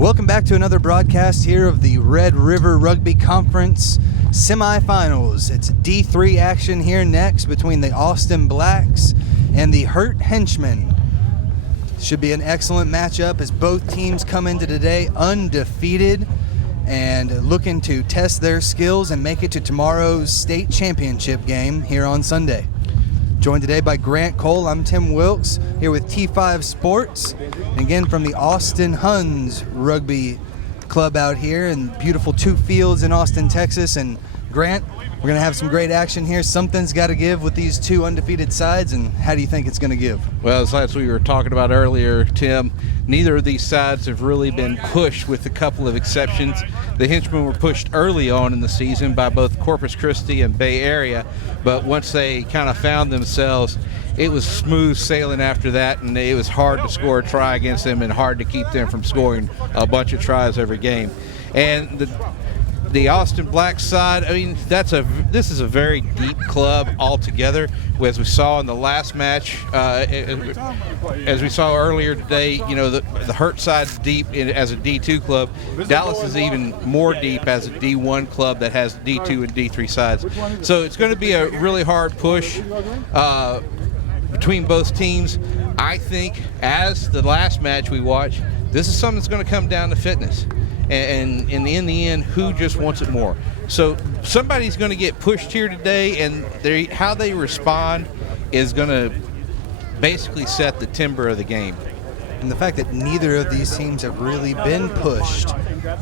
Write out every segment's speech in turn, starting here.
Welcome back to another broadcast here of the Red River Rugby Conference semifinals. It's D3 action here next between the Austin Blacks and the Hurt Henchmen. Should be an excellent matchup as both teams come into today undefeated and looking to test their skills and make it to tomorrow's state championship game here on Sunday. Joined today by Grant Cole, I'm Tim Wilkes, here with T5 Sports. And again, from the Austin Huns Rugby Club out here in beautiful two fields in Austin, Texas. And Grant, we're going to have some great action here. Something's got to give with these two undefeated sides, and how do you think it's going to give? Well, as we were talking about earlier, Tim, neither of these sides have really been pushed with a couple of exceptions. The Henchmen were pushed early on in the season by both Corpus Christi and Bay Area, but once they kind of found themselves, it was smooth sailing after that, and it was hard to score a try against them and hard to keep them from scoring a bunch of tries every game. And the Austin Blacks side, I mean, this is a very deep club altogether. As we saw in the last match, as we saw earlier today, you know, the Hurt side's deep as a D2 club. Dallas is even more deep as a D1 club that has D2 and D3 sides. So it's going to be a really hard push between both teams. I think, as the last match we watched, this is something that's going to come down to fitness. And in the end, who just wants it more? So somebody's going to get pushed here today, and how they respond is going to basically set the timber of the game. And the fact that neither of these teams have really been pushed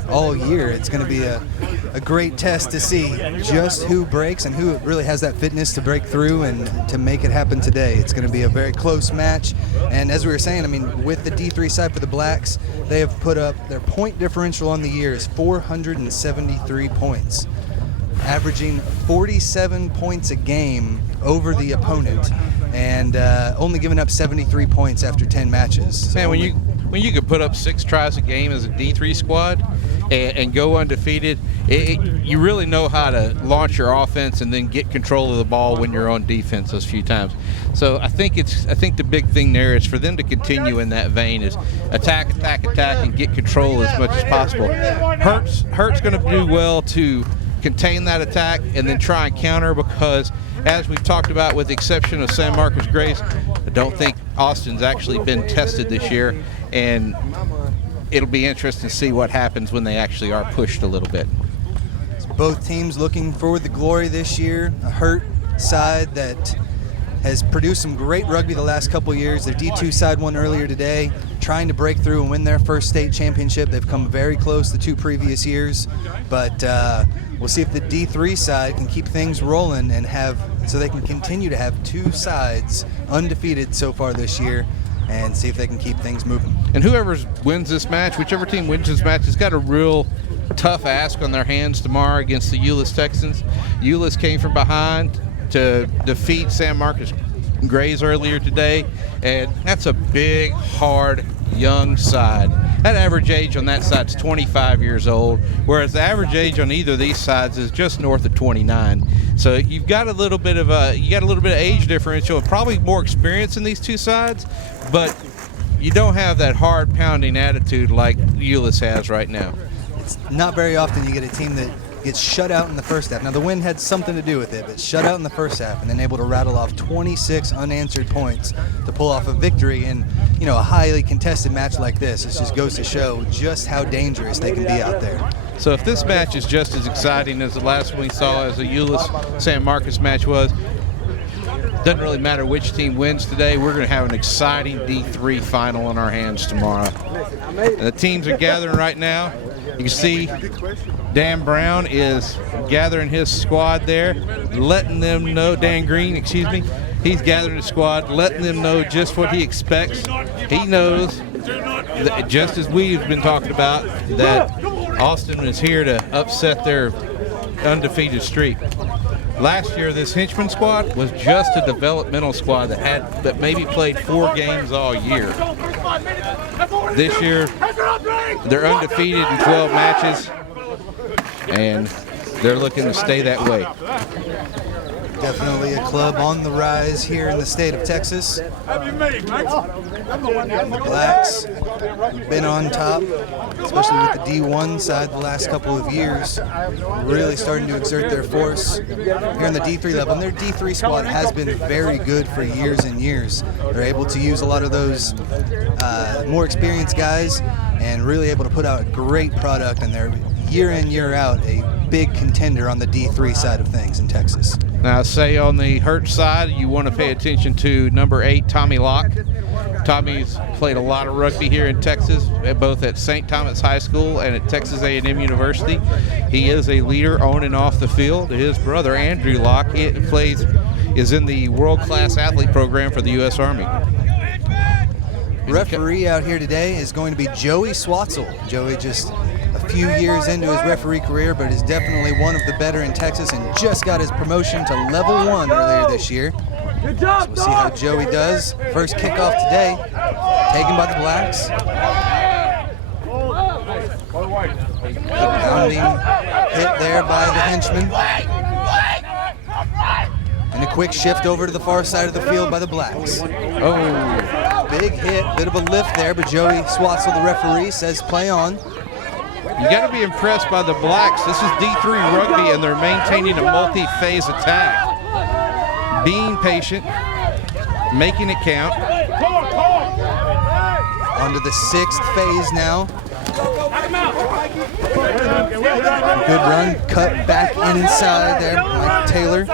all year, it's going to be a great test to see just who breaks and who really has that fitness to break through and to make it happen today. It's going to be a very close match. And as we were saying, I mean, with the D3 side for the Blacks, they have put up their point differential on the year is 473 points, averaging 47 points a game over the opponent, and only giving up 73 points after 10 matches. Man, when you could put up 6 tries a game as a D3 squad and go undefeated, you really know how to launch your offense and then get control of the ball when you're on defense those few times. So I think the big thing there is for them to continue in that vein is attack, and get control as much as possible. Hurt's going to do well to contain that attack and then try and counter, because as we've talked about, with the exception of San Marcos Grace, I don't think Austin's actually been tested this year, and it'll be interesting to see what happens when they actually are pushed a little bit. Both teams looking for the glory this year. A Hurt side that has produced some great rugby the last couple of years. Their D2 side won earlier today, trying to break through and win their first state championship. They've come very close the 2 previous years, but we'll see if the D3 side can keep things rolling and so they can continue to have 2 sides undefeated so far this year, and see if they can keep things moving. And whoever wins this match, whichever team wins this match, has got a real tough ask on their hands tomorrow against the Euless Texans. Euless came from behind to defeat San Marcos Grays earlier today, and that's a big, hard, young side. That average age on that side is 25 years old, whereas the average age on either of these sides is just north of 29. So you've got a little bit of age differential and probably more experience in these two sides, but you don't have that hard pounding attitude like Euless has right now. It's not very often you get a team that gets shut out in the first half. Now, the win had something to do with it, but shut out in the first half and then able to rattle off 26 unanswered points to pull off a victory in, you know, a highly contested match like this. It just goes to show just how dangerous they can be out there. So if this match is just as exciting as the last one we saw as the Euless San Marcos match was, doesn't really matter which team wins today. We're going to have an exciting D3 final in our hands tomorrow. And the teams are gathering right now. You can see Dan Brown is gathering his squad there, letting them know, Dan Green, excuse me, he's gathering his squad, letting them know just what he expects. He knows, that, just as we've been talking about, that Austin is here to upset their undefeated streak. Last year, this Henchman squad was just a developmental squad that maybe played 4 games all year. This year, they're undefeated in 12 matches, and they're looking to stay that way. Definitely a club on the rise here in the state of Texas. The Blacks have been on top, especially with the D1 side the last couple of years, really starting to exert their force here in the D3 level. And their D3 squad has been very good for years and years. They're able to use a lot of those more experienced guys and really able to put out a great product, and they're year in, year out a big contender on the D3 side of things in Texas. Now, say on the Hurt side, you want to pay attention to number 8, Tommy Locke. Tommy's played a lot of rugby here in Texas, both at St. Thomas High School and at Texas A&M University. He is a leader on and off the field. His brother, Andrew Locke, is in the world-class athlete program for the U.S. Army. Referee out here today is going to be Joey Swatzel. Joey just a few years into his referee career, but is definitely one of the better in Texas and just got his promotion to level 1 earlier this year. Good job, so we'll see how Joey does. First kickoff today, taken by the Blacks. Good pounding hit there by the henchman. And a quick shift over to the far side of the field by the Blacks. Oh, big hit, bit of a lift there, but Joey Swatzel, the referee, says play on. You got to be impressed by the Blacks. This is D3 rugby, and they're maintaining a multi-phase attack. Being patient, making it count. On to the 6th phase now. Good run, cut back inside there, Mike Taylor.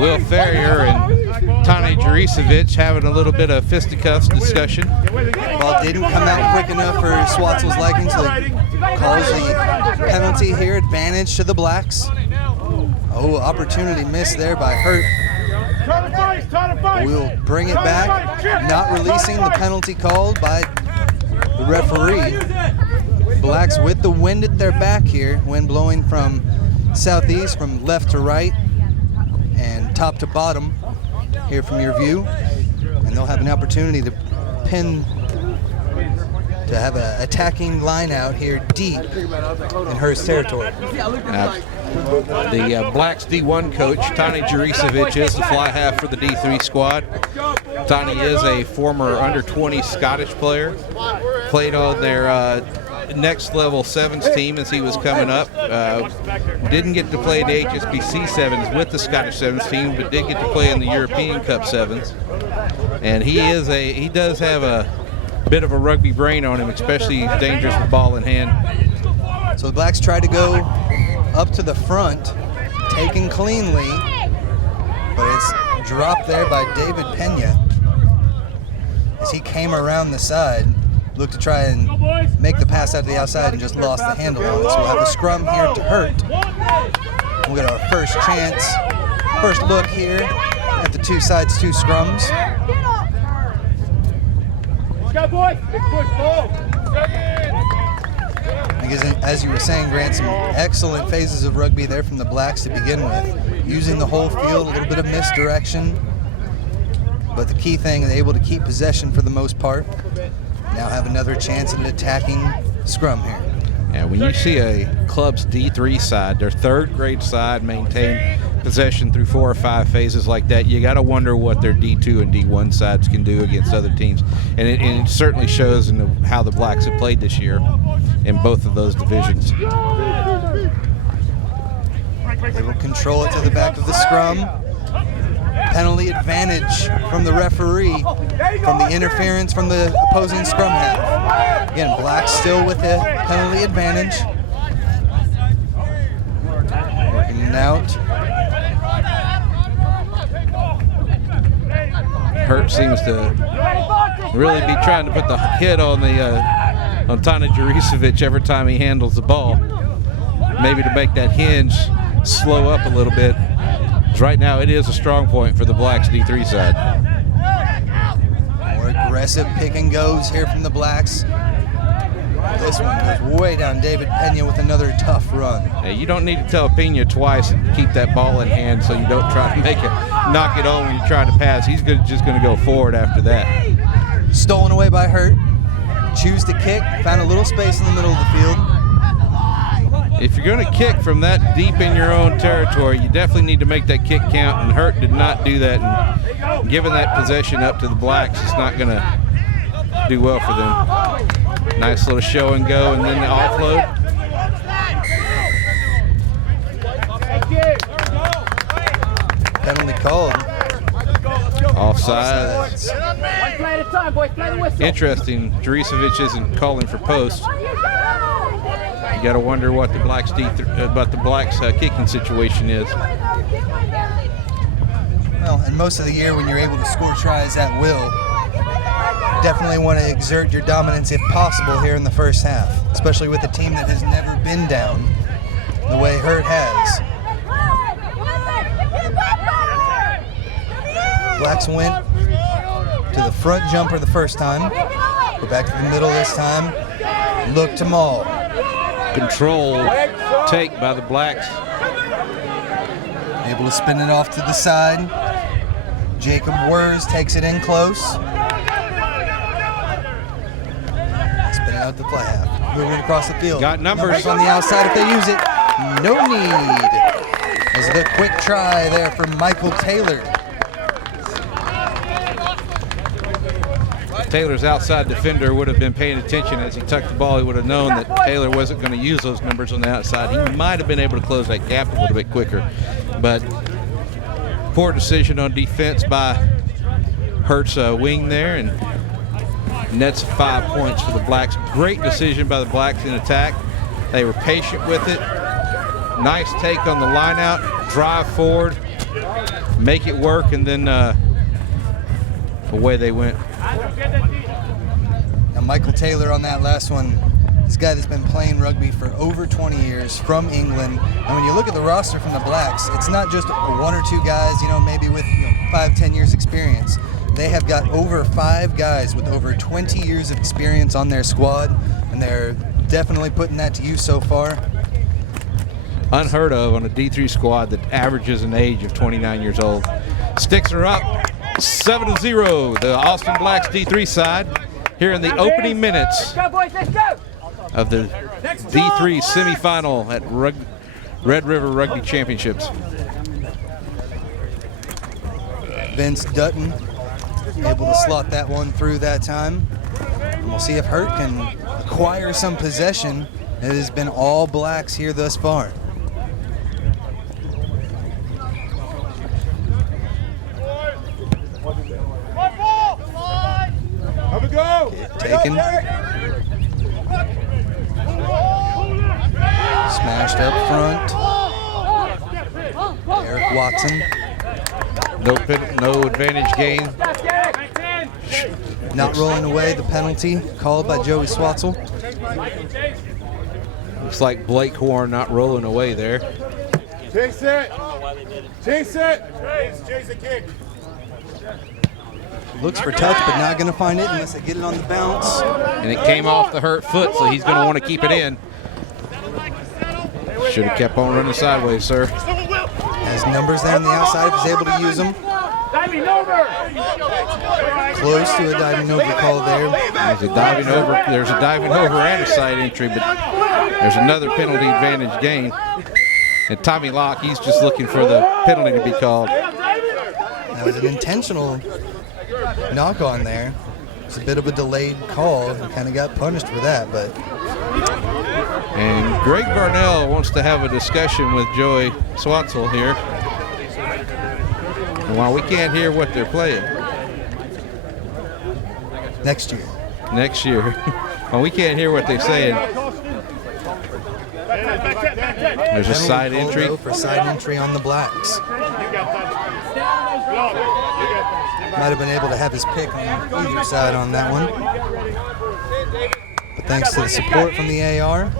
Will Ferrier and Tani Juricevic having a little bit of fisticuffs discussion. Ball didn't come out quick enough for Swatzel's liking, so he calls the penalty here, advantage to the Blacks. Oh, opportunity missed there by Hurt. We'll bring it back, not releasing the penalty called by the referee. Blacks with the wind at their back here, wind blowing from southeast, from left to right, and top to bottom here from your view. And they'll have an opportunity to have an attacking line out here deep in Hurt's territory. The Blacks D1 coach, Tani Juricevic, is the fly half for the D3 squad. Tani is a former under-20 Scottish player. Played on their next level sevens team as he was coming up. Didn't get to play the HSBC sevens with the Scottish sevens team, but did get to play in the European Cup sevens. And he does have a bit of a rugby brain on him, especially dangerous with ball in hand. So the Blacks try to go up to the front, taken cleanly, but it's dropped there by David Pena as he came around the side, looked to try and make the pass out to the outside and just lost the handle on it. So we'll have a scrum here to Hurt. We'll get our first chance, first look here at the two sides, two scrums. Because as you were saying, Grant, some excellent phases of rugby there from the Blacks to begin with. Using the whole field, a little bit of misdirection. But the key thing, they're able to keep possession for the most part. Now have another chance at an attacking scrum here. Yeah, when you see a club's D3 side, their third grade side, maintain possession through 4 or 5 phases like that, you got to wonder what their D2 and D1 sides can do against other teams. And it certainly shows in how the Blacks have played this year in both of those divisions. They will control it to the back of the scrum. Penalty advantage from the referee from the interference from the opposing scrum half. Again, Blacks still with the penalty advantage. Working it out. Hurt seems to really be trying to put the hit on Tani Juricevic every time he handles the ball. Maybe to make that hinge slow up a little bit. Right now, it is a strong point for the Blacks D3 side. More aggressive pick and goes here from the Blacks. This one goes way down. David Pena with another tough run. Hey, you don't need to tell Pena twice and keep that ball in hand so you don't try to knock it on when you try to pass. He's just going to go forward after that. Stolen away by Hurt. Choose to kick. Found a little space in the middle of the field. if you're going to kick from that deep in your own territory, you definitely need to make that kick count, and Hurt did not do that. And giving that possession up to the Blacks is not going to do well for them. Nice little show and go, and then the offload. Penalty called. Offside. Interesting, Juricevic isn't calling for post. You got to wonder what the Blacks kicking situation is. Well, and most of the year when you're able to score tries at will, definitely want to exert your dominance if possible here in the first half, especially with a team that has never been down the way Hurt has. Blacks went to the front jumper the first time. Go back to the middle this time. Look to maul. Control take by the Blacks. Able to spin it off to the side. Jacob Wurz takes it in close. Spin it out to play half. Moving across the field. Got numbers on the outside if they use it. No need. As the quick try there from Michael Taylor. Taylor's outside defender would have been paying attention as he tucked the ball. He would have known that Taylor wasn't going to use those numbers on the outside. He might have been able to close that gap a little bit quicker. But poor decision on defense by Hurt's wing there, and nets 5 points for the Blacks. Great decision by the Blacks in attack. They were patient with it. Nice take on the line out, drive forward, make it work, and then away they went. Now Michael Taylor on that last one, this guy that's been playing rugby for over 20 years from England. And when you look at the roster from the Blacks, it's not just one or two guys, maybe with 5-10 years experience. They have got over 5 guys with over 20 years of experience on their squad, and they're definitely putting that to use so far. Unheard of on a D3 squad that averages an age of 29 years old. Sticks are up 7-0, the Austin Blacks D3 side here in the opening minutes of the D3 semifinal at Red River Rugby Championships. Vince Dutton able to slot that one through that time. And we'll see if Hurt can acquire some possession. It has been all Blacks here thus far. Taken. Smashed up front. Eric Watson. No advantage gain. Not rolling away, the penalty called by Joey Swatzel. Looks like Blake Horn not rolling away there. Chase it. Chase it. Chase the kick. Looks for touch, but not going to find it unless they get it on the bounce. And it came off the Hurt foot, so he's going to want to keep it in. Should have kept on running sideways, sir. Has numbers there on the outside if he's able to use them. Close to a diving over call there. There's a diving over and a side entry, but there's another penalty advantage gain. And Tommy Locke, he's just looking for the penalty to be called. That was an intentional knock on there. It's a bit of a delayed call. He kind of got punished for that, but. And Greg Varnell wants to have a discussion with Joey Swatzel here. And while we can't hear what they're playing. Next year. Next year. While we can't hear what they're saying. There's a side entry. For side entry on the Blacks. Might have been able to have his pick on either side on that one. But thanks to the support from the AR,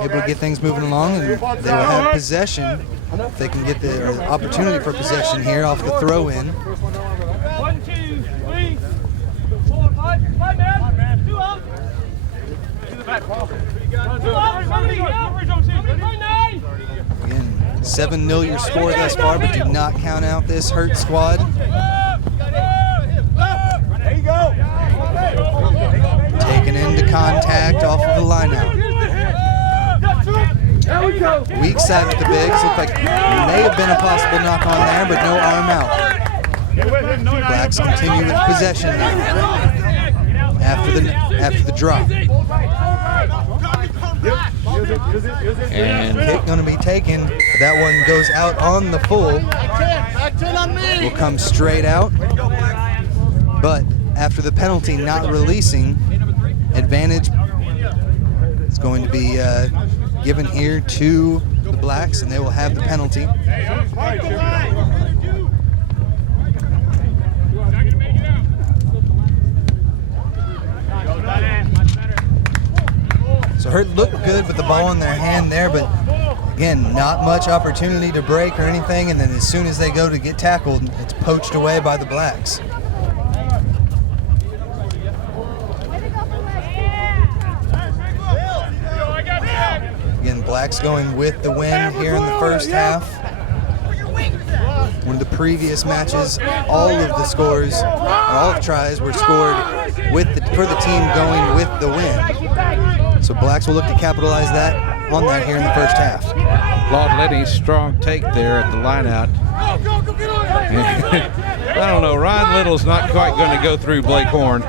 able to get things moving along, and they will have possession. If they can get the opportunity for possession here off the throw-in. 1, 2, 3, 4, 5, 5 man, 2 up. To the back, Paul. 2 up, somebody up. Again, 7-0 your score thus far, but do not count out this Hurt squad. There you go. Taken into contact off of the lineout. Weak side with the bigs. Looked like may have been a possible knock on there, but no arm out. Blacks continue with possession after the drop. And Kick going to be taken. That one goes out on the full. Will come straight out. But after the penalty not releasing, advantage is going to be given here to the Blacks, and they will have the penalty. So Hurt looked good with the ball in their hand there, but again, not much opportunity to break or anything, and then as soon as they go to get tackled, it's poached away by the Blacks. Again, Blacks going with the win here in the first half. One of the previous matches, all of the scores, all of tries were scored for the team going with the win. So Blacks will look to capitalize on that here in the first half. Claude Letty's strong take there at the line out. I don't know, Ryan Little's not quite going to go through Blake Horn.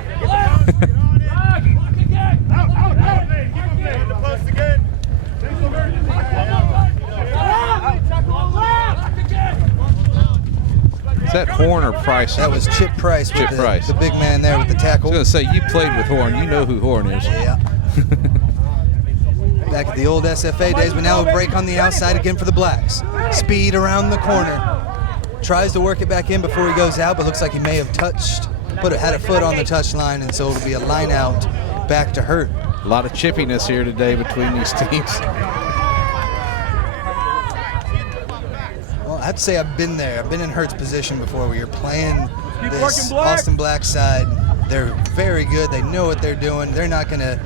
Is that Horn or Price? That was Chip Price. Chip Price. The big man there with the tackle. I was going to say, you played with Horn. You know who Horn is. Yeah. Back at the old SFA days, but now a break on the outside again for the Blacks. Speed around the corner. Tries to work it back in before he goes out, but looks like he may have had a foot on the touch line, and so it'll be a line out back to Hurt. A lot of chippiness here today between these teams. Well, I have to say I've been there. I've been in Hurt's position before where you're playing this Austin Black side. They're very good. They know what they're doing. They're not gonna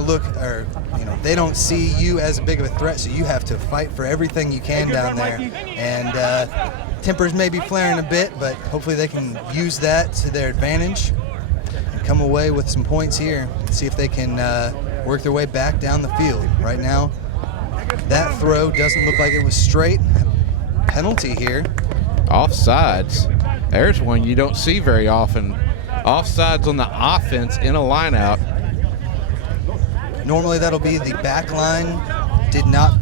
look, or they don't see you as big of a threat, so you have to fight for everything you can down there. And tempers may be flaring a bit, but hopefully they can use that to their advantage and come away with some points here and see if they can work their way back down the field. Right now, that throw doesn't look like it was straight. Penalty here. Offsides. There's one you don't see very often. Offsides on the offense in a lineout. Normally that'll be the back line. Did not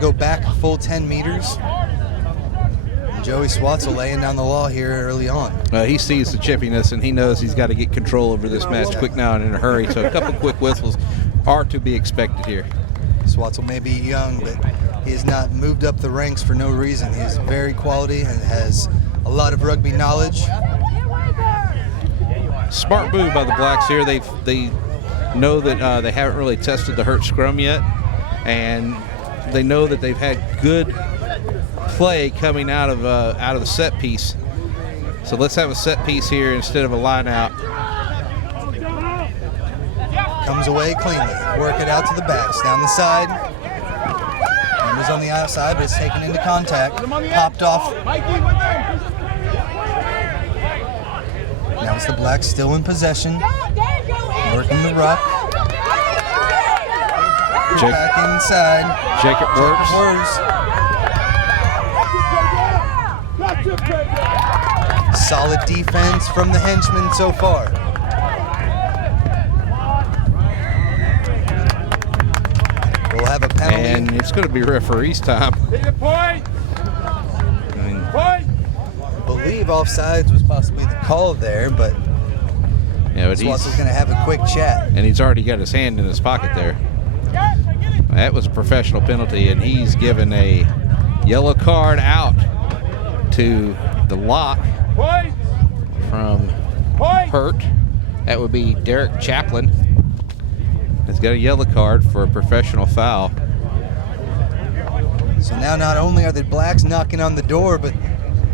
go back a full 10 meters. And Joey Swatzel laying down the law here early on. He sees the chippiness, and he knows he's got to get control over this match quick now and in a hurry. So a couple quick whistles are to be expected here. Swatzel may be young, but he has not moved up the ranks for no reason. He is very quality and has a lot of rugby knowledge. Smart move by the Blacks here. They know that they haven't really tested the Hurt scrum yet, and they know that they've had good play coming out of the set piece. So let's have a set piece here instead of a line out. Comes away cleanly. Work it out to the backs. Down the side. Numbers on the outside, but it's taken into contact. Popped off. Now it's the Blacks still in possession. Working the ruck. Back inside. Jacob works. Solid defense from the henchman so far. We'll have a penalty. And it's going to be referee's time. I believe offsides was possibly the call there, but Swatzel's going to have a quick chat. And he's already got his hand in his pocket there. That was a professional penalty, and he's given a yellow card out to the lock from Hurt. That would be Derek Chaplin. He's got a yellow card for a professional foul. So now not only are the Blacks knocking on the door, but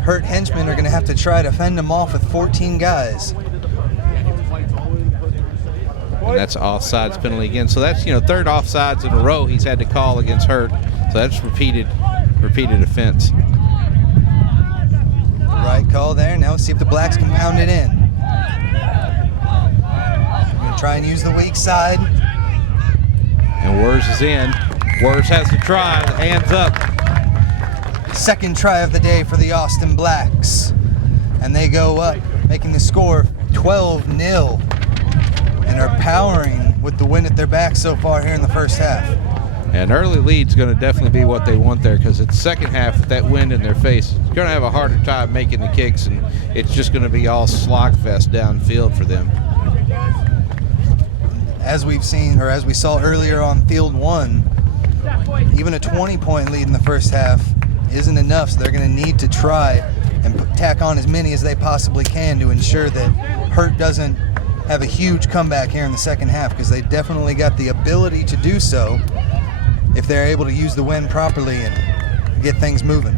Hurt henchmen are going to have to try to fend them off with 14 guys. And that's offsides penalty again. So that's, third offsides in a row he's had to call against Hurt. So that's repeated offense. The right call there. Now let's see if the Blacks can pound it in. Going to try and use the weak side. And Wurs is in. Words has the try, the hands up. Second try of the day for the Austin Blacks. And they go up, making the score 12-0. And are powering with the win at their back so far here in the first half. An early lead's going to definitely be what they want there, because it's second half with that wind in their face. It's going to have a harder time making the kicks, and it's just going to be all slogfest downfield for them. As we've seen, or as we saw earlier on field 1, even a 20-point lead in the first half isn't enough, so they're going to need to try and tack on as many as they possibly can to ensure that Hurt doesn't have a huge comeback here in the second half, because they definitely got the ability to do so if they're able to use the wind properly and get things moving.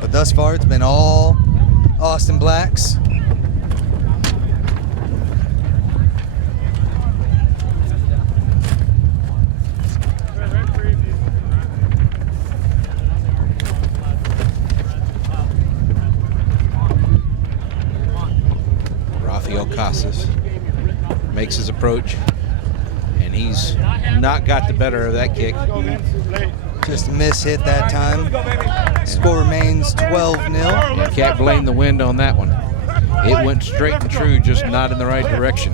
But thus far, it's been all Austin Blacks. Casas makes his approach, and he's not got the better of that kick. Just a miss hit that time. Score remains 12-0. You can't blame the wind on that one. It went straight and true, just not in the right direction.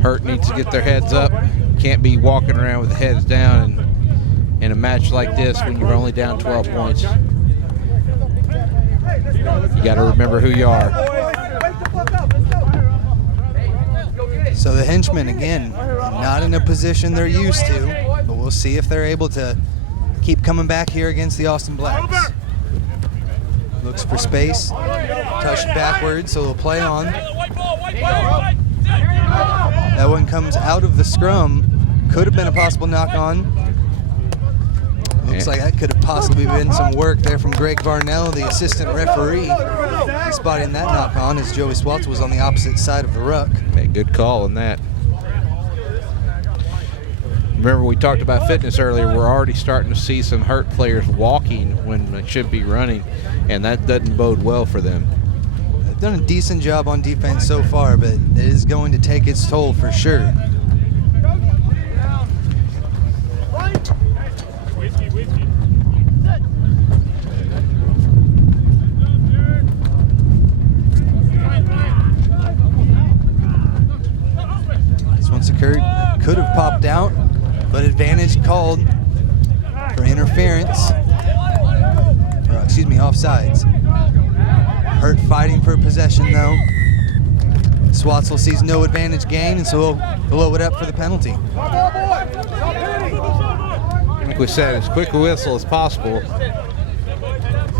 Hurt needs to get their heads up. Can't be walking around with the heads down in a match like this when you're only down 12 points. You got to remember who you are. So the henchmen, again, not in a position they're used to, but we'll see if they're able to keep coming back here against the Austin Blacks. Looks for space, touched backwards, so they'll play on. That one comes out of the scrum. Could have been a possible knock on. Looks like that could have possibly been some work there from Greg Varnell, the assistant referee, spotting that knock on as Joey Swatz was on the opposite side of the ruck. Okay, good call on that. Remember, we talked about fitness earlier. We're already starting to see some Hurt players walking when they should be running, and that doesn't bode well for them. They've done a decent job on defense so far, but it is going to take its toll for sure. Could have popped out, but advantage called for interference, or excuse me, offsides. Hurt fighting for possession though. Swatzel sees no advantage gain, and so he'll blow it up for the penalty. Like we said, as quick a whistle as possible,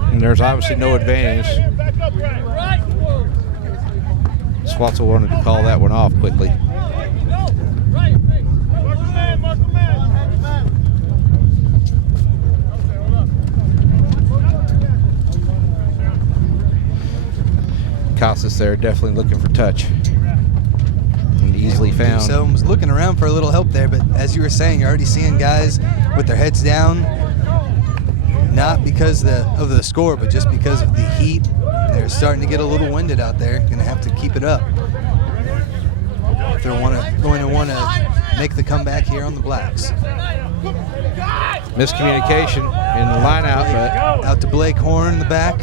and there's obviously no advantage. Swatzel wanted to call that one off quickly. Casas there definitely looking for touch, and easily found. So I was looking around for a little help there, but as you were saying, you're already seeing guys with their heads down, not because of the score, but just because of the heat. They're starting to get a little winded out there. Going to have to keep it up if they're going to want to make the comeback here on the Blacks. Miscommunication in the line out, but out to Blake Horn in the back.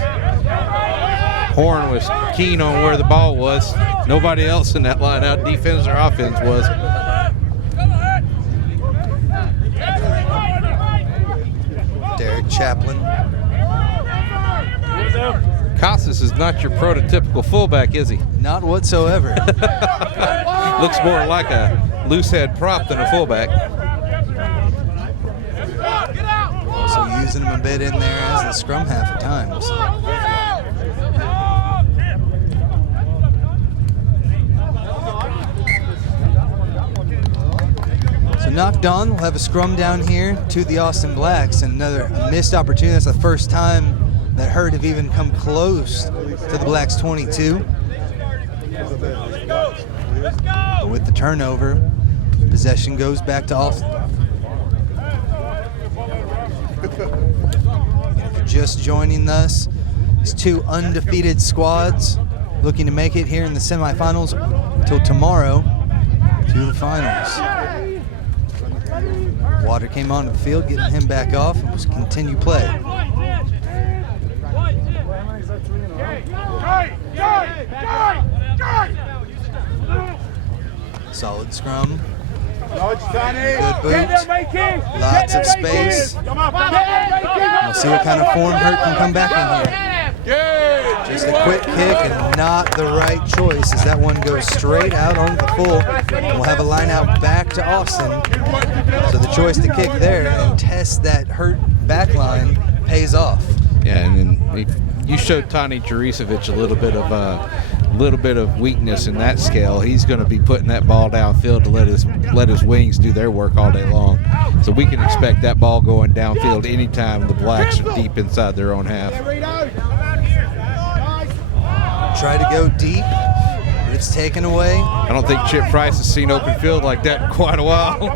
Horn was keen on where the ball was. Nobody else in that line out, defense or offense, was. Derek Chaplin. Casas is not your prototypical fullback, is he? Not whatsoever. Looks more like a loose head prop than a fullback. Also using him a bit in there as the scrum half at times. So knocked on, we'll have a scrum down here to the Austin Blacks, and another missed opportunity. That's the first time that Hurt have even come close to the Blacks 22. But with the turnover, possession goes back to Austin. If you're just joining us, it's two undefeated squads looking to make it here in the semifinals till tomorrow. to the finals. Water came onto the field, getting him back off, and was continue play. Solid scrum. Good boot. Lots of space. We'll see what kind of form Hurt can come back in here. Just a quick kick and not the right choice as that one goes straight out onto the full. And we'll have a line out back to Austin. So the choice to kick there and test that Hurt back line pays off. Yeah, and then you showed Tani Juricevic a little bit of weakness in that scale. He's going to be putting that ball downfield to let his wings do their work all day long. So we can expect that ball going downfield anytime the Blacks are deep inside their own half. Try to go deep, but it's taken away. I don't think Chip Price has seen open field like that in quite a while.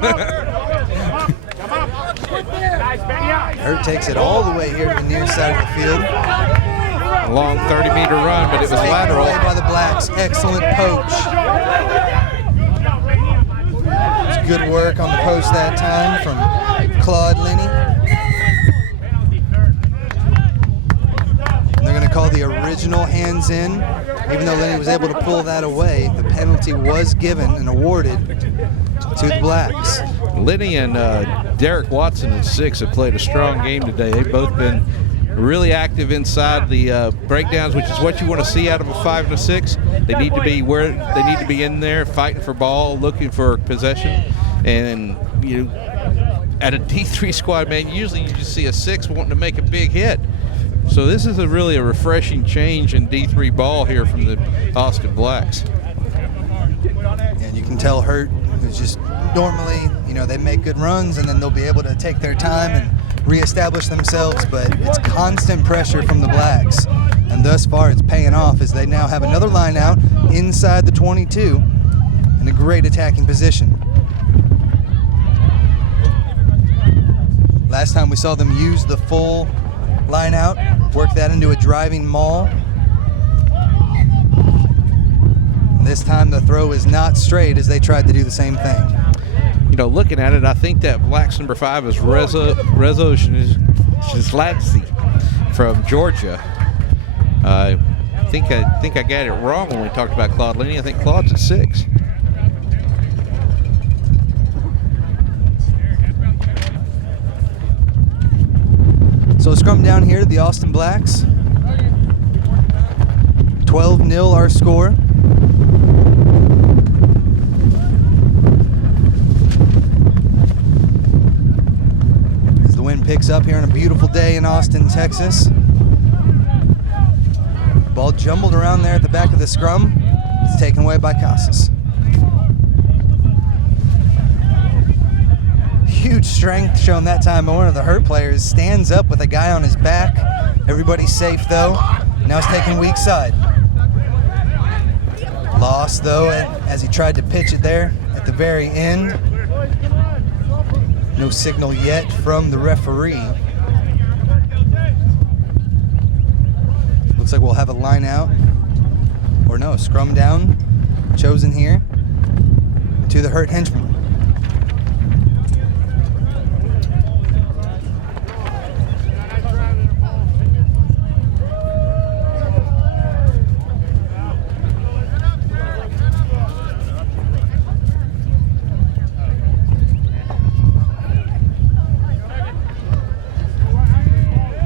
Hurt takes it all the way here to the near side of the field. A long 30-meter run, but it was lateral. Taken away by the Blacks. Excellent poach. It was good work on the post that time from Claude Linney. And they're going to call the original hands in. Even though Linney was able to pull that away, the penalty was given and awarded to the Blacks. Linney and Derek Watson in 6 have played a strong game today. They've both been really active inside the breakdowns, which is what you want to see out of a 5 and a 6. They need to be where they need to be in there, fighting for ball, looking for possession. And at a D3 squad, man, usually you just see a 6 wanting to make a big hit. So this is really a refreshing change in D3 ball here from the Austin Blacks. And you can tell Hurt is just normally, they make good runs and then they'll be able to take their time and reestablish themselves, but it's constant pressure from the Blacks. And thus far it's paying off as they now have another line out inside the 22 in a great attacking position. Last time we saw them use the full line out, work that into a driving maul. And this time the throw is not straight as they tried to do the same thing. Looking at it, I think that Blacks number 5 is Rezo Shizladze from Georgia. I think I got it wrong when we talked about Claude Linney. I think Claude's at 6. So scrum down here to the Austin Blacks. 12-0 our score. As the wind picks up here on a beautiful day in Austin, Texas. Ball jumbled around there at the back of the scrum. It's taken away by Casas. Huge strength shown that time by one of the Hurt players. Stands up with a guy on his back. Everybody's safe though. Now he's taking weak side. Lost though as he tried to pitch it there at the very end. No signal yet from the referee. Looks like we'll have a line out. Or no, scrum down. Chosen here to the Hurt henchman.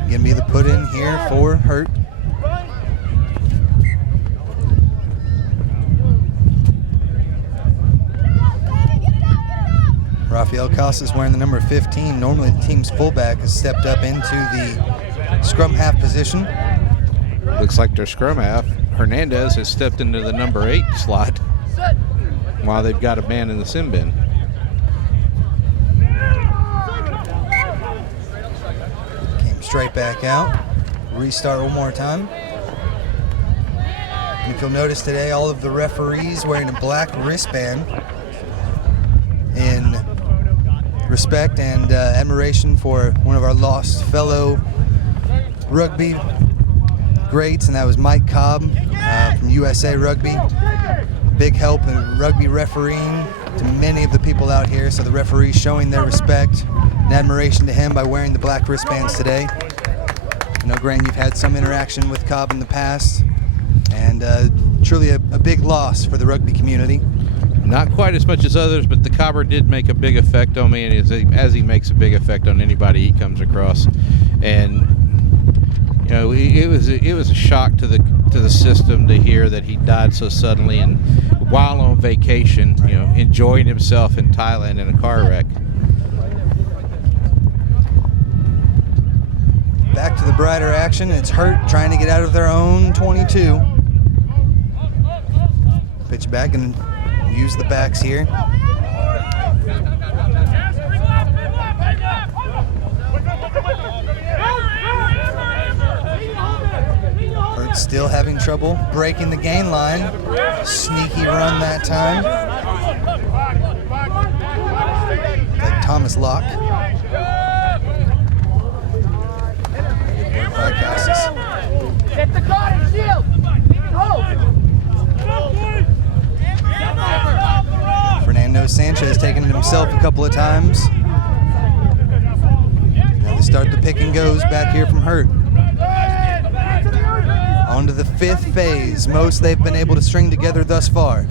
Gonna be the put in here for Hurt. Rafael Casas wearing the number 15. Normally the team's fullback has stepped up into the scrum half position. Looks like their scrum half, Hernandez, has stepped into the number 8 slot while they've got a man in the sin bin. Came straight back out. Restart one more time. And if you'll notice today, all of the referees wearing a black wristband in respect and admiration for one of our lost fellow rugby greats, and that was Mike Cobb from USA Rugby. Big help in rugby refereeing to many of the people out here, so the referees showing their respect and admiration to him by wearing the black wristbands today. I know, Grant, you've had some interaction with Cobb in the past, and truly a big loss for the rugby community. Not quite as much as others, but the Cobber did make a big effect on me, and as he makes a big effect on anybody he comes across. And you know, it was a shock to the system to hear that he died so suddenly, and while on vacation, you know, enjoying himself in Thailand in a car wreck. Back to the brighter action. It's Hurt trying to get out of their own 22. Pitch back and use the backs here. Hurt still having trouble breaking the gain line. Sneaky run that time. Like Thomas Locke. Set the guard and shield. Hold. Fernando Sanchez taking it himself a couple of times. Now they start the pick and goes back here from Hurt. On to the 5th phase, most they've been able to string together thus far.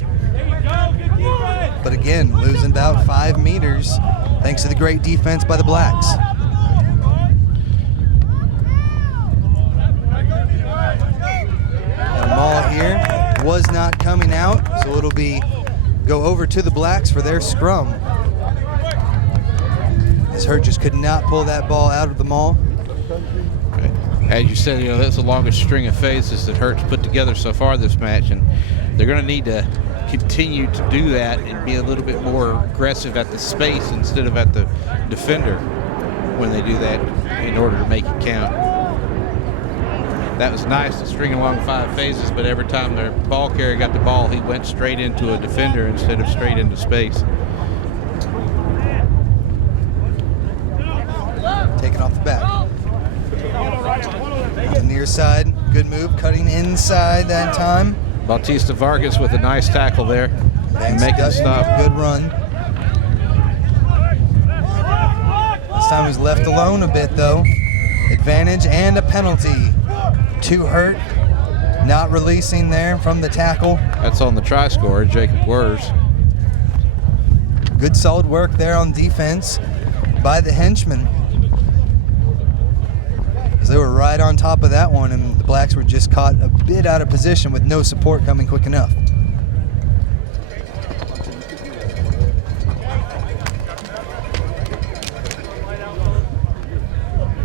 But again, losing about 5 meters thanks to the great defense by the Blacks. Ball here was not coming out, so it'll be go over to the Blacks for their scrum. As Hurt just could not pull that ball out of the maul. As you said, you know, that's the longest string of phases that Hurt's put together so far this match, and they're going to need to continue to do that and be a little bit more aggressive at the space instead of at the defender when they do that in order to make it count. That was nice to string along 5 phases, but every time their ball carrier got the ball, he went straight into a defender instead of straight into space. Taking off the back. On the near side, good move, cutting inside that time. Bautista Vargas with a nice tackle there and making the stop. Good run. This time he's left alone a bit though. Advantage and a penalty to Hurt. Not releasing there from the tackle. That's on the try scorer, Jacob Wers. Good solid work there on defense by the henchman. As they were right on top of that one, and the Blacks were just caught a bit out of position with no support coming quick enough.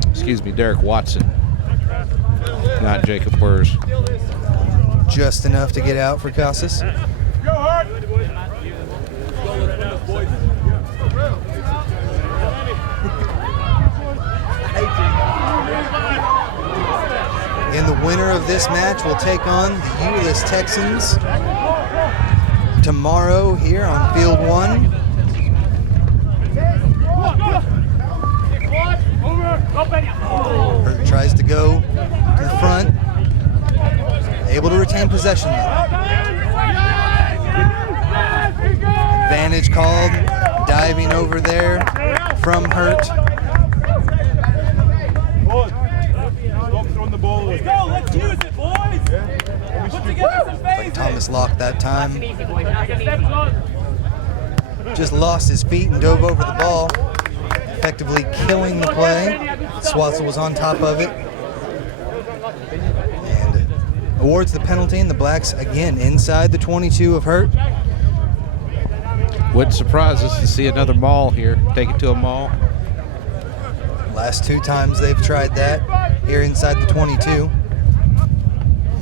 Excuse me, Derek Watson, not Jacob Wers. Just enough to get out for Casas. And the winner of this match will take on the Euless Texans tomorrow here on Field 1. Hurt tries to go to the front. Able to retain possession though. Advantage called. Diving over there from Hurt. Let's go, let's use it, boys! Put together some phases! Like Thomas Locke that time. Just lost his feet and dove over the ball, effectively killing the play. Swatzell was on top of it. And awards the penalty, and the Blacks again inside the 22 of Hurt. Wouldn't surprise us to see another maul here. Take it to a maul. Last 2 times they've tried that here inside the 22.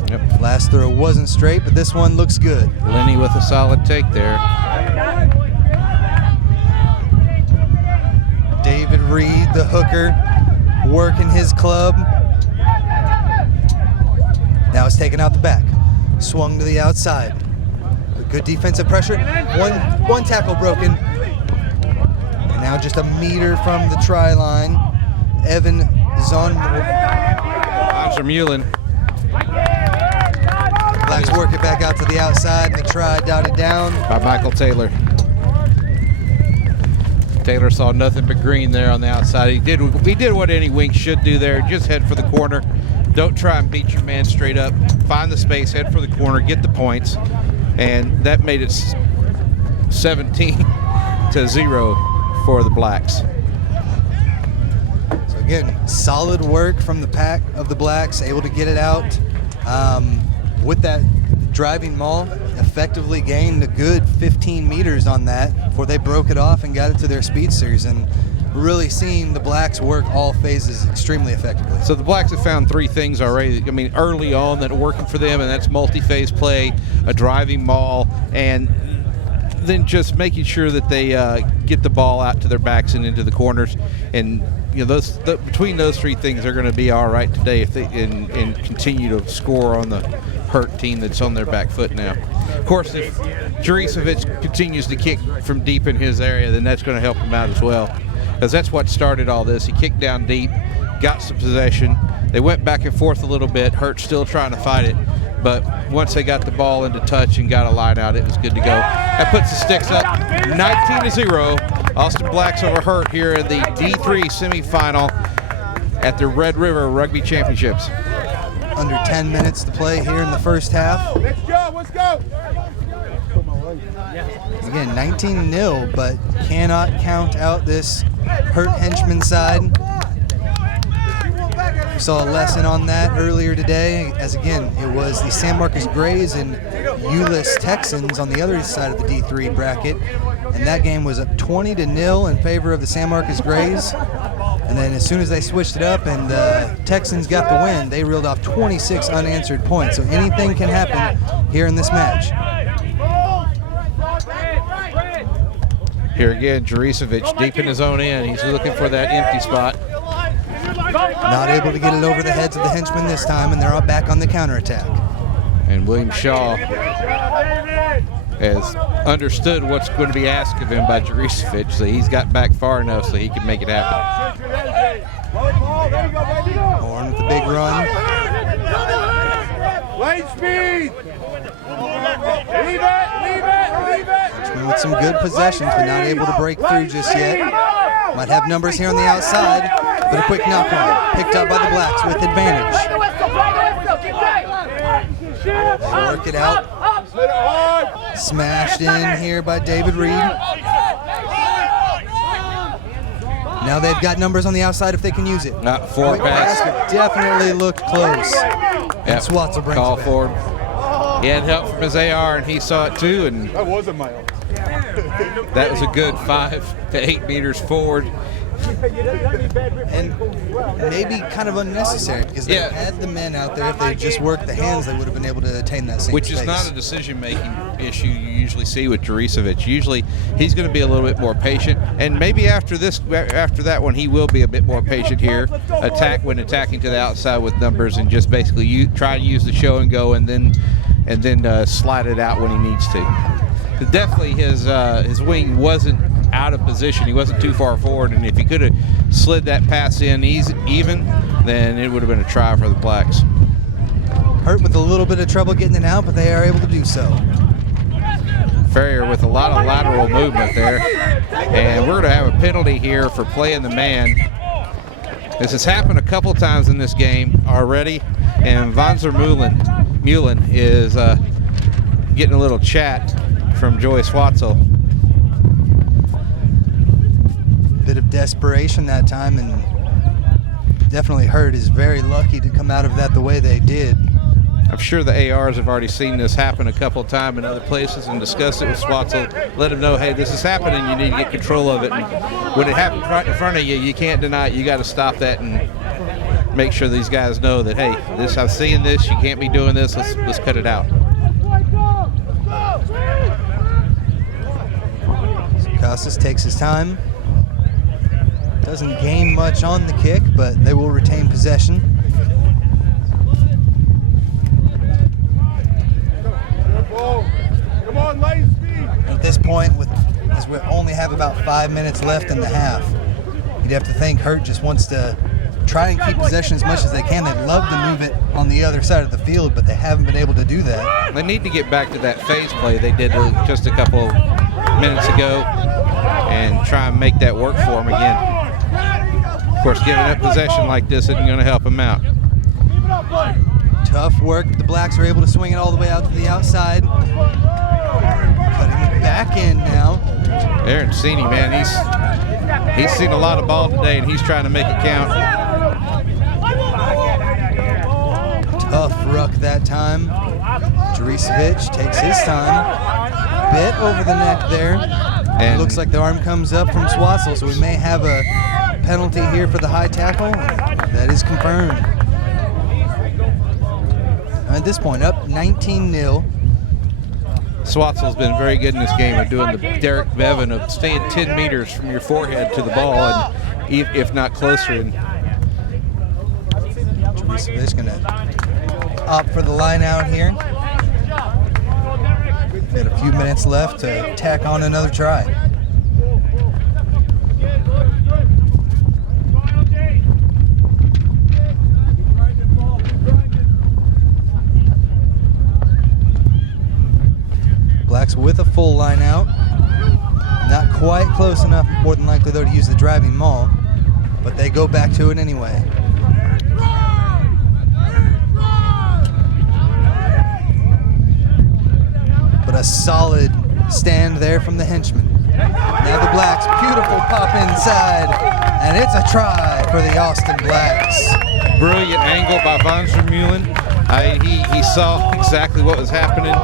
Yep. Last throw wasn't straight, but this one looks good. Lenny with a solid take there. David Reed, the hooker, working his club. Now it's taken out the back. Swung to the outside. Good defensive pressure. One tackle broken. And now just a meter from the try line. Evan Mullen. Blacks work it back out to the outside, and the try dotted down By Michael Taylor. Taylor saw nothing but green there on the outside. He did what any wing should do there. Just head for the corner. Don't try and beat your man straight up. Find the space, head for the corner, get the points. And that made it 17-0 for the Blacks. So again, solid work from the pack of the Blacks, able to get it out with that driving maul. Effectively gained a good 15 meters on that before they broke it off and got it to their speedsters. And really seeing the Blacks work all phases extremely effectively. So the Blacks have found three things already. I mean, early on that are working for them, and that's multi-phase play, a driving maul, and then just making sure that they get the ball out to their backs and into the corners. And you know, between those three things, they're going to be all right today if they and continue to score on the hurt team that's on their back foot now. Of course, if Juricevic continues to kick from deep in his area, then that's going to help him out as well, because that's what started all this. He kicked down deep, got some possession. They went back and forth a little bit. Hurt still trying to fight it, but once they got the ball into touch and got a line out, it was good to go. That puts the Sticks up 19-0. Austin Blacks over Hurt here in the D3 semifinal at the Red River Rugby Championships. Under 10 minutes to play here in the first half. Let's go, let's go. Again, 19-0, but cannot count out this Hurt henchman side. We saw a lesson on that earlier today, as again, it was the San Marcos Grays and Euless Texans on the other side of the D3 bracket, and that game was up 20-0 in favor of the San Marcos Grays. And then as soon as they switched it up and the Texans got the win, they reeled off 26 unanswered points. So anything can happen here in this match. Here again, Juricevic deep in his own end. He's looking for that empty spot. Not able to get it over the heads of the henchmen this time, and they're all back on the counterattack. And William Shaw has understood what's going to be asked of him by Juricevic, so he's got back far enough so he can make it happen. Horn with the big run. Light speed. Leave it. Henchmen with some good possessions, but not able to break through just yet. Might have numbers here on the outside, but a quick knock on. Picked up by the Blacks with advantage. They work it out. Smashed in here by David Reed. Now they've got numbers on the outside if they can use it. Not forward pass. Definitely looked close. And Swatzel brings call it back. forward. He had help from his AR, and he saw it too. And That wasn't my own. that was a good 5 to 8 meters forward. And maybe kind of unnecessary, because they had the men out there. If they just worked the hands, they would have been able to attain that same Which space. is not a decision-making issue you usually see with Juricevic. Usually he's going to be a little bit more patient, and maybe after that one he will be a bit more patient here. When attacking to the outside with numbers, and just basically try to use the show and go, and then slide it out when he needs to. Definitely his wing wasn't out of position. He wasn't too far forward, and if he could have slid that pass in even, then it would have been a try for the Blacks. Hurt with a little bit of trouble getting it out, but they are able to do so. Ferrier with a lot of lateral movement there, and we're going to have a penalty here for playing the man. This has happened a couple times in this game already, and Vanzer Mullen is getting a little chat from Joey Swatzel. Bit of desperation that time, and definitely Hurt is very lucky to come out of that the way they did. I'm sure the ARs have already seen this happen a couple of times in other places and discussed it with Swatzel. Let him know, hey, this is happening. You need to get control of it. And when it happens right in front of you, you can't deny it. You got to stop that and make sure these guys know that, hey, I'm seeing this. You can't be doing this. Let's cut it out. Costas takes his time. Doesn't gain much on the kick, but they will retain possession. Come on, light speed. At this point, as we only have about 5 minutes left in the half, you'd have to think Hurt just wants to try and keep possession as much as they can. They'd love to move it on the other side of the field, but they haven't been able to do that. They need to get back to that phase play they did just a couple minutes ago. and try and make that work for him again. Of course, giving up possession like this isn't going to help him out. Tough work. The Blacks are able to swing it all the way out to the outside. Cutting it back in now. Aaron Cini, man, he's seen a lot of ball today, and he's trying to make it count. Tough ruck that time. Juricevic takes his time. Bit over the neck there. And looks like the arm comes up from Swatzell, so we may have a penalty here for the high tackle. That is confirmed. At this point, up 19-0. Swatzell's been very good in this game of doing the Derek Bevan of staying 10 meters from your forehead to the ball, and if not closer. And Juricevic going to opt for the line out here. Got a few minutes left to tack on another try. Blacks with a full line out. Not quite close enough, more than likely, though, to use the driving maul, but they go back to it anyway. But a solid stand there from the henchman. Now the Blacks, beautiful pop inside, and it's a try for the Austin Blacks. Brilliant angle by Von Vermeulen. He saw exactly what was happening.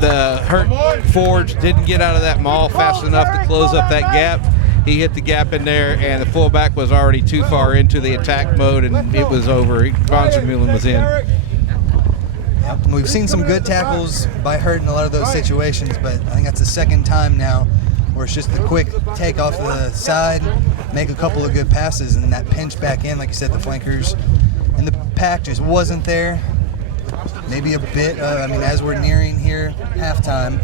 The hurt forwards didn't get out of that maul fast enough to close up that gap. He hit the gap in there, and the fullback was already too far into the attack mode, and it was over. Von Vermeulen was in. Yep. We've seen some good tackles by Hurt in a lot of those situations, but I think that's the second time now where it's just a quick take off the side, make a couple of good passes, and that pinch back in, like you said, the flankers and the pack just wasn't there. Maybe a bit, as we're nearing here halftime,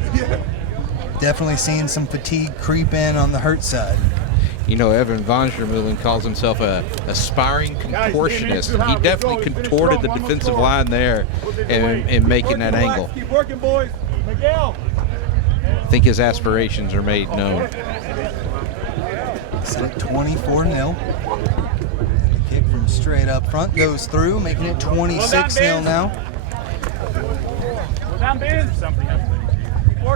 definitely seeing some fatigue creep in on the Hurt side. You know, Evan Von Vermeulen calls himself a aspiring contortionist. He definitely contorted the defensive line there in making that angle. Keep working, boys. Miguel. I think his aspirations are made known. Set at 24-0. The kick from straight up front goes through, making it 26-0 now.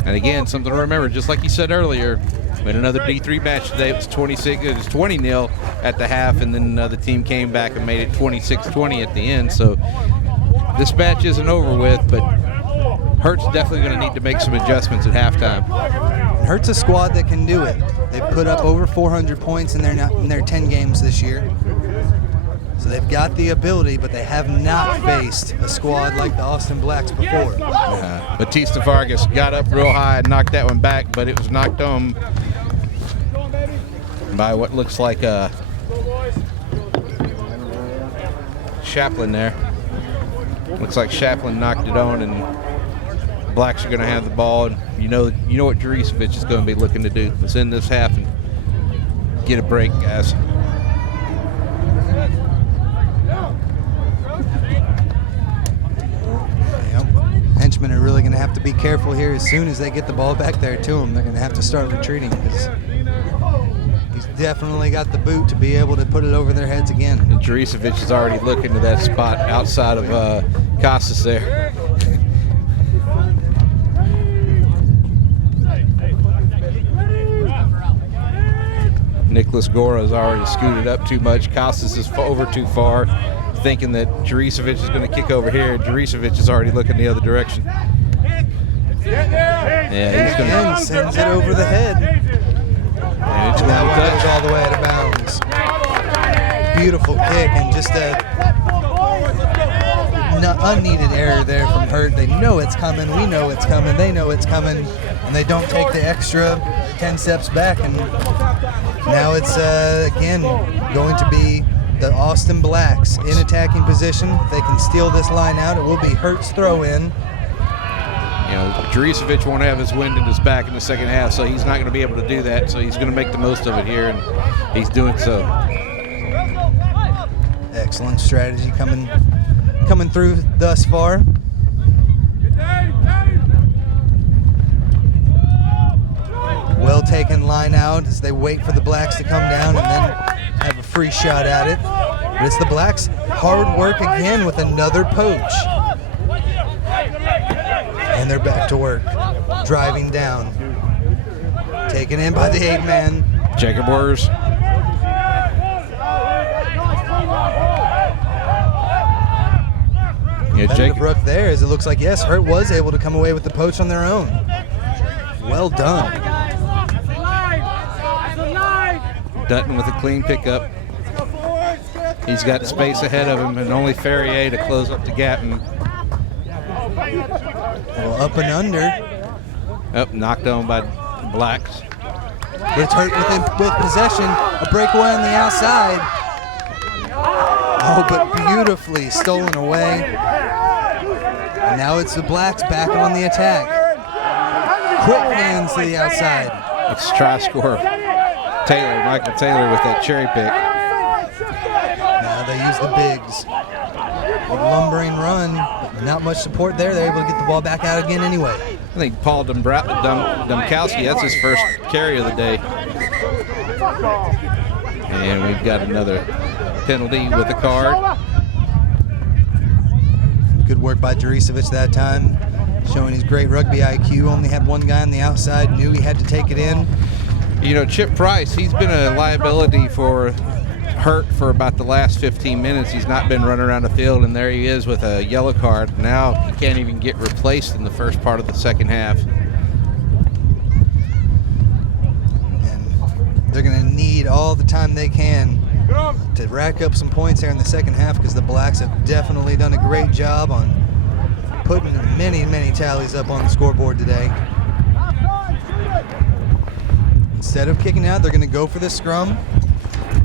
And again, something to remember, just like you said earlier, in another D3 match today, it was 20-0 at the half, and then the team came back and made it 26-20 at the end. So this match isn't over with, but Hurt's definitely going to need to make some adjustments at halftime. Hurt's a squad that can do it. They've put up over 400 points in their 10 games this year. So they've got the ability, but they have not faced a squad like the Austin Blacks before. Batista Vargas got up real high and knocked that one back, but it was knocked home by what looks like a Chaplin there. Looks like Chaplin knocked it on, and Blacks are going to have the ball. And you know what Juricevic is going to be looking to do. Let's end this half and get a break, guys. Henchmen are really going to have to be careful here. As soon as they get the ball back there to him, they're going to have to start retreating, because he's definitely got the boot to be able to put it over their heads again. And Juricevic is already looking to that spot outside of Costas there. Nicholas Gora's already scooted up too much. Costas is over too far, thinking that Juricevic is going to kick over here. Juricevic is already looking the other direction. Yeah, he's going to sends it over the head. And it's going to touch all the way out of bounds. Beautiful kick, and just a unneeded error there from Hurt. They know it's coming. We know it's coming. They know it's coming, and they don't take the extra 10 steps back. And now it's again going to be the Austin Blacks in attacking position. If they can steal this line out, it will be Hurt's throw in. You know, Juricevic won't have his wind in his back in the second half, so he's not going to be able to do that. So he's going to make the most of it here, and he's doing so. Excellent strategy coming through thus far. Well taking line out as they wait for the Blacks to come down and then have a free shot at it. But it's the Blacks' hard work again with another poach. And they're back to work, driving down. Taken in by the 8-man. Jacob Wers. Yeah, Jacob Rook there, as it looks like, yes, Hurt was able to come away with the poach on their own. Well done. Dutton with a clean pickup. He's got space ahead of him and only Ferrier to close up the gap. And well, up and under. Knocked on by Blacks. But it's Hurt with possession. A breakaway on the outside. Oh, but beautifully stolen away. And now it's the Blacks back on the attack. Quick hands to the outside. It's try score. Michael Taylor with that cherry pick. Now they use the bigs. A lumbering run, but not much support there. They're able to get the ball back out again anyway. I think Paul Domkowski, that's his first carry of the day. And we've got another penalty with the card. Good work by Juricevic that time, showing his great rugby IQ. Only had one guy on the outside, knew he had to take it in. You know, Chip Price, he's been a liability for Hurt for about the last 15 minutes. He's not been running around the field, and there he is with a yellow card. Now he can't even get replaced in the first part of the second half. And they're going to need all the time they can to rack up some points here in the second half, because the Blacks have definitely done a great job on putting many, many tallies up on the scoreboard today. Instead of kicking out, they're going to go for the scrum.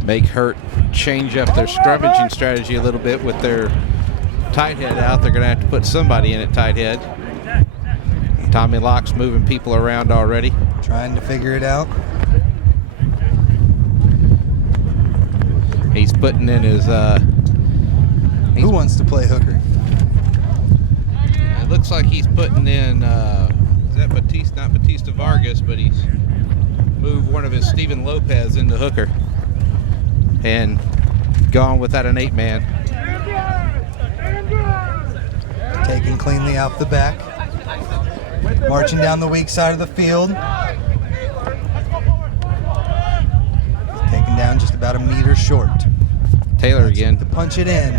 Make Hurt change up their scrummaging strategy a little bit with their tight head out. They're going to have to put somebody in at tight head. Tommy Locke's moving people around already. Trying to figure it out. He's putting in his... Who wants to play hooker? It looks like he's putting in... is that Batista? Not Batista Vargas, but he's moved one of his Steven Lopez into hooker. And gone without an 8-man. Taken cleanly off the back. Marching down the weak side of the field. Taken down just about a meter short. Taylor again. To punch it in.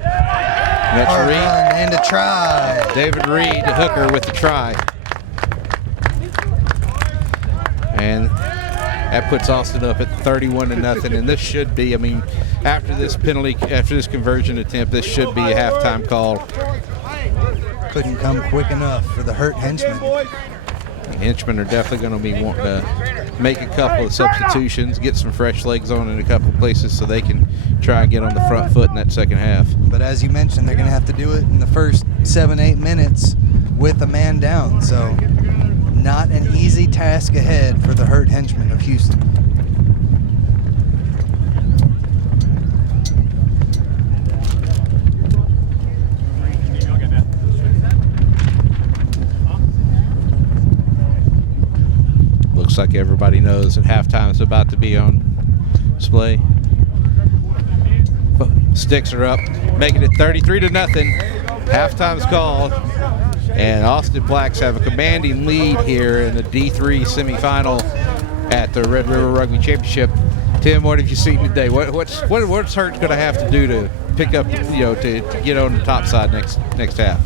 That's Reed. And a try. David Reed, the hooker, with the try. And that puts Austin up at 31-0, and this should be, I mean, after this penalty, after this conversion attempt, this should be a halftime call. Couldn't come quick enough for the Hurt henchmen. The henchmen are definitely going to be wanting to make a couple of substitutions, get some fresh legs on in a couple of places so they can try and get on the front foot in that second half. But as you mentioned, they're going to have to do it in the first 7-8 minutes with a man down, so not an easy task ahead for the Hurt henchmen of Houston. Looks like everybody knows that halftime is about to be on display. Sticks are up, making it 33-0. Halftime's called. And Austin Blacks have a commanding lead here in the D3 semifinal at the Red River Rugby Championship. Tim, what have you seen today? What's Hurt going to have to do to pick up, to get on the top side next half?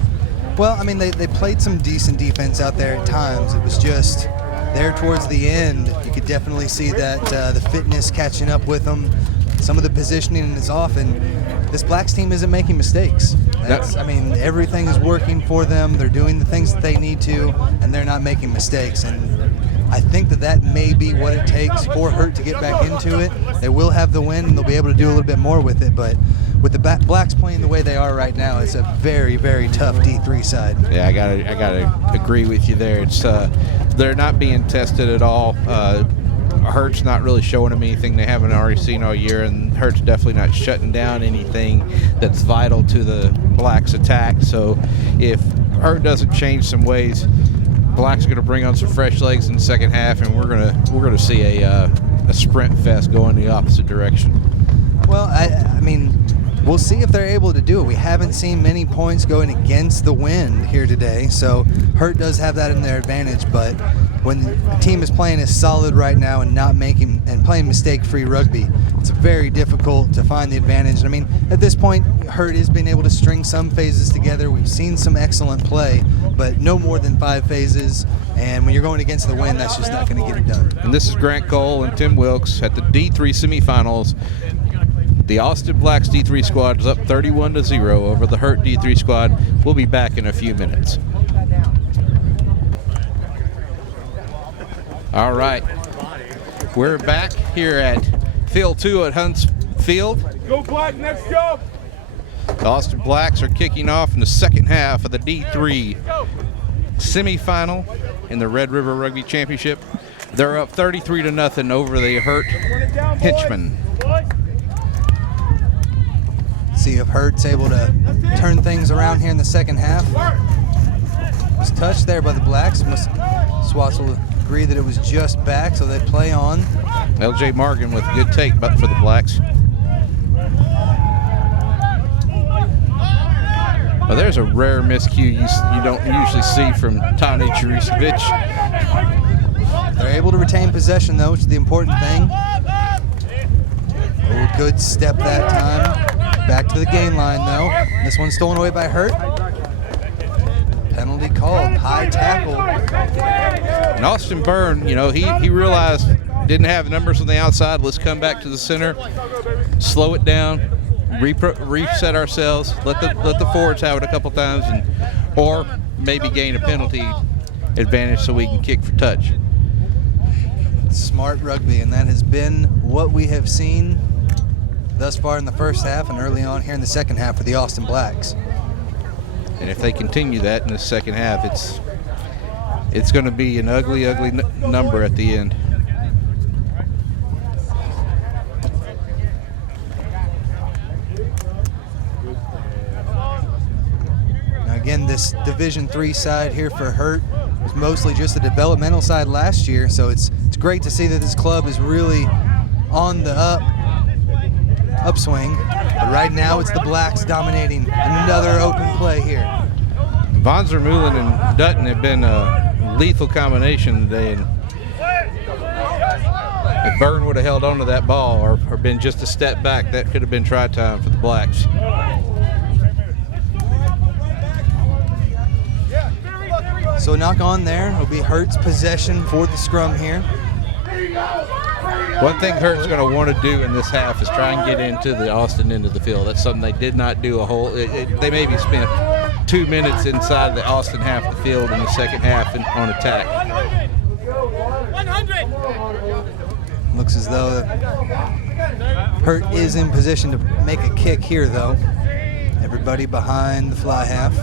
Well, I mean, they played some decent defense out there at times. It was just there towards the end, you could definitely see that the fitness catching up with them. Some of the positioning is off, and this Blacks team isn't making mistakes. I mean, everything is working for them. They're doing the things that they need to, and they're not making mistakes. And I think that may be what it takes for Hurt to get back into it. They will have the win, and they'll be able to do a little bit more with it. But with the Blacks playing the way they are right now, it's a very, very tough D3 side. Yeah, I gotta agree with you there. It's they're not being tested at all. Hurt's not really showing them anything they haven't already seen all year, and Hurt's definitely not shutting down anything that's vital to the Blacks' attack. So if Hurt doesn't change some ways, Blacks are going to bring on some fresh legs in the second half, and we're gonna see a sprint fest go in the opposite direction. Well, I mean, we'll see if they're able to do it. We haven't seen many points going against the wind here today, so Hurt does have that in their advantage. But when the team is playing as solid right now and not making and playing mistake-free rugby, it's very difficult to find the advantage. I mean, at this point, Hurt has been able to string some phases together. We've seen some excellent play, but no more than 5 phases. And when you're going against the wind, that's just not going to get it done. And this is Grant Cole and Tim Wilkes at the D3 semifinals. The Austin Blacks D3 squad is up 31-0 over the Hurt D3 squad. We'll be back in a few minutes. All right, we're back here at Field 2 at Hunts Field. Go Black, next go. The Austin Blacks are kicking off in the second half of the D3 semifinal in the Red River Rugby Championship. They're up 33-0 over the Hurt Henchmen. See if Hurt's able to turn things around here in the second half. Was touched there by the Blacks. Swats will agree that it was just back, so they play on. LJ Morgan with a good take but for the Blacks. Well, there's a rare miscue you don't usually see from Tani Juricevic. They're able to retain possession, though, which is the important thing. Oh, good step that time. Back to the gain line, though. This one's stolen away by Hurt. Penalty called. High tackle. And Austin Byrne, he realized didn't have numbers on the outside. Let's come back to the center, slow it down, reset ourselves, let the forwards have it a couple times, or maybe gain a penalty advantage so we can kick for touch. Smart rugby, and that has been what we have seen thus far in the first half and early on here in the second half for the Austin Blacks. And if they continue that in the second half, it's going to be an ugly number at the end. Now again, this Division III side here for Hurt was mostly just a developmental side last year, so it's great to see that this club is really on the upswing. But right now it's the Blacks dominating. Another open play here. Von Zermeulen and Dutton have been a lethal combination today, and if Byrne would have held on to that ball or been just a step back, that could have been try time for the Blacks. So a knock on there will be Hurt's possession for the scrum here. One thing Hurt's going to want to do in this half is try and get into the Austin end of the field. That's something they did not do they maybe spent 2 minutes inside the Austin half of the field in the second half on attack. 100. Looks as though Hurt is in position to make a kick here, though. Everybody behind the fly half.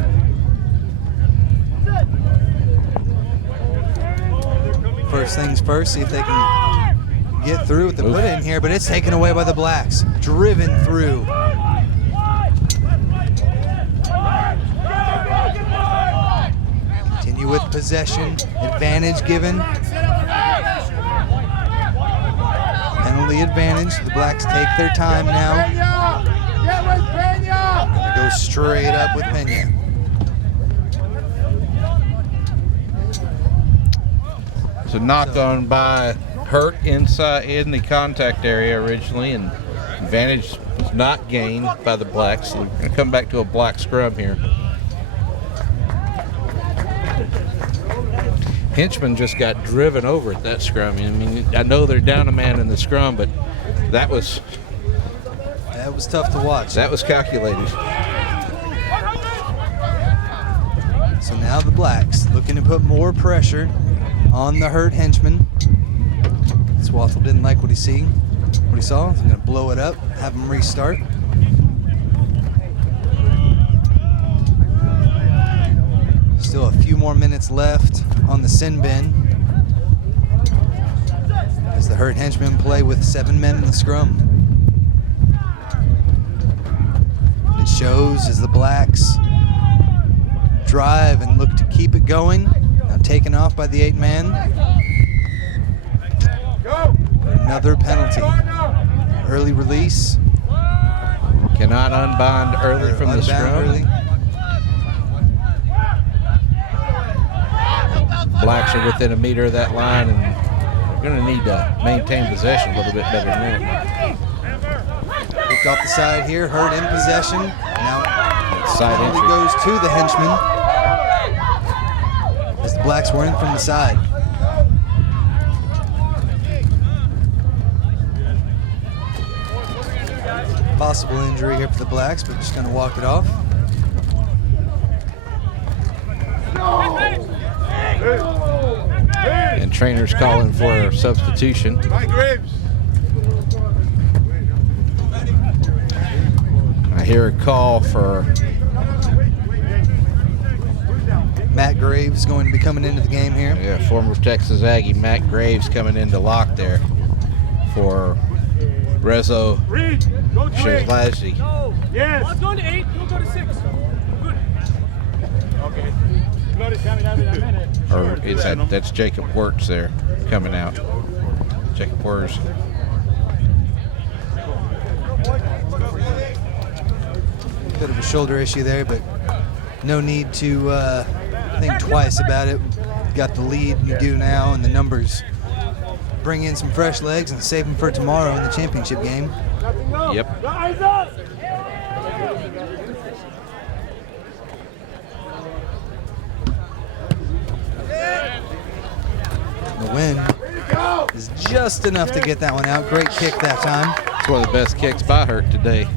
First things first, see if they can get through with the put in here, but it's taken away by the Blacks. Driven through. Continue with possession. Advantage given. Penalty advantage. The Blacks take their time now. They go straight up with Pena. So knock on by Hurt inside in the contact area originally, and advantage was not gained by the Blacks. So we're going to come back to a Black scrum here. Henchman just got driven over at that scrum. I mean, I know they're down a man in the scrum, but that was tough to watch. That was calculated. So now the Blacks looking to put more pressure on the Hurt Henchman. Swathel didn't like what he saw. He's going to blow it up, have him restart. Still a few more minutes left on the sin bin as the Hurt Henchmen play with 7 men in the scrum. It shows as the Blacks drive and look to keep it going. Now taken off by the 8-man. Another penalty. Early release. Cannot unbind early from the scrum. Early. Blacks are within a meter of that line, and they're going to need to maintain possession a little bit better than that. Picked off the side here, Hurt in possession. Now Side penalty entry. goes to the henchman as the Blacks were in from the side. Possible injury here for the Blacks, but just going to walk it off. And trainers calling for a substitution. Mike Graves. I hear a call for Matt Graves going to be coming into the game here. former Texas Aggie Matt Graves coming into lock there for Rezo Reed. Go to 8. Shazlazi. Yes. I'm going to 8. You'll go to 6. Good. Okay. Notice coming out in a minute. Or that's Jacob Wirtz there coming out. Jacob Wirtz. Bit of a shoulder issue there, but no need to think twice about it. Got the lead you do now, and the numbers bring in some fresh legs and save them for tomorrow in the championship game. Yep. Eyes up. The win is just enough to get that one out. Great kick that time. It's one of the best kicks by Hurt today.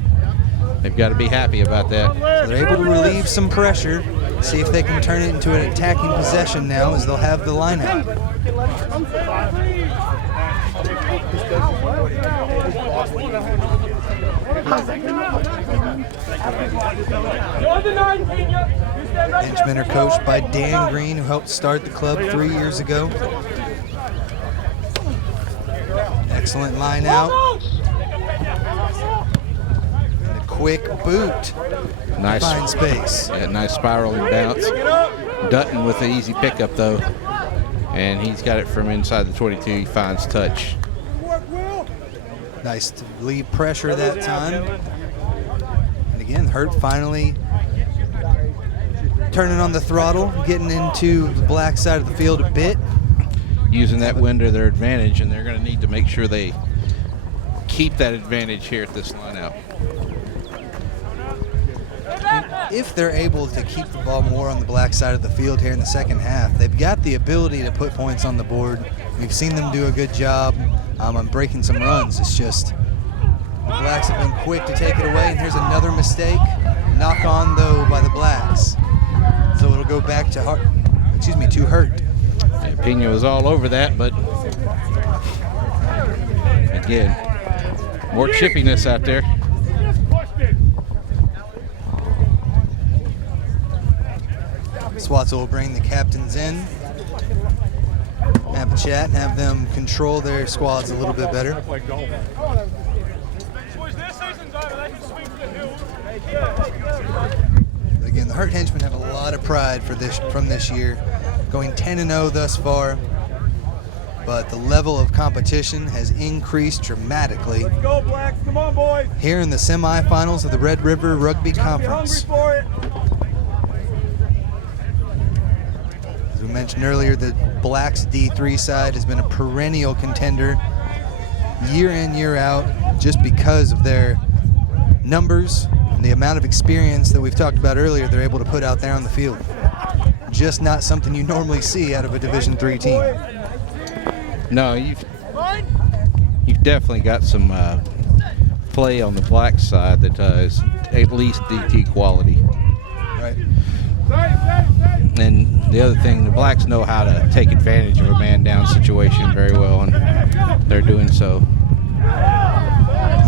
They've got to be happy about that. So they're able to relieve some pressure. See if they can turn it into an attacking possession now, as they'll have the line out. Henchmen are coached by Dan Green, who helped start the club 3 years ago. Excellent line out. And a quick boot. Nice. Find space. Yeah, nice spiraling bounce. Dutton with the easy pickup though. And he's got it from inside the 22. He finds touch. Nice to relieve pressure that time. And again, Hurt finally turning on the throttle, getting into the black side of the field a bit. Using that wind to their advantage, and they're going to need to make sure they keep that advantage here at this line out. If they're able to keep the ball more on the black side of the field here in the second half, they've got the ability to put points on the board. We've seen them do a good job on breaking some runs. It's just the Blacks have been quick to take it away, and here's another mistake. Knock on, though, by the Blacks. So it'll go back to Hurt. Yeah, Pena was all over that, but again, more chippiness out there. Swatzel will bring the captains in, have a chat, and have them control their squads a little bit better. Again, the Hurt Henchmen have a lot of pride from this year, going 10-0 thus far, but the level of competition has increased dramatically. Let's go, Blacks. Come on, boys. Here in the semifinals of the Red River Rugby Conference. Be hungry for it. As we mentioned earlier, the Blacks D3 side has been a perennial contender year in, year out, just because of their numbers and the amount of experience that we've talked about earlier they're able to put out there on the field. Just not something you normally see out of a Division III team. No, you've definitely got some play on the black side that is at least DT quality. Right. And the other thing, the Blacks know how to take advantage of a man-down situation very well, and they're doing so.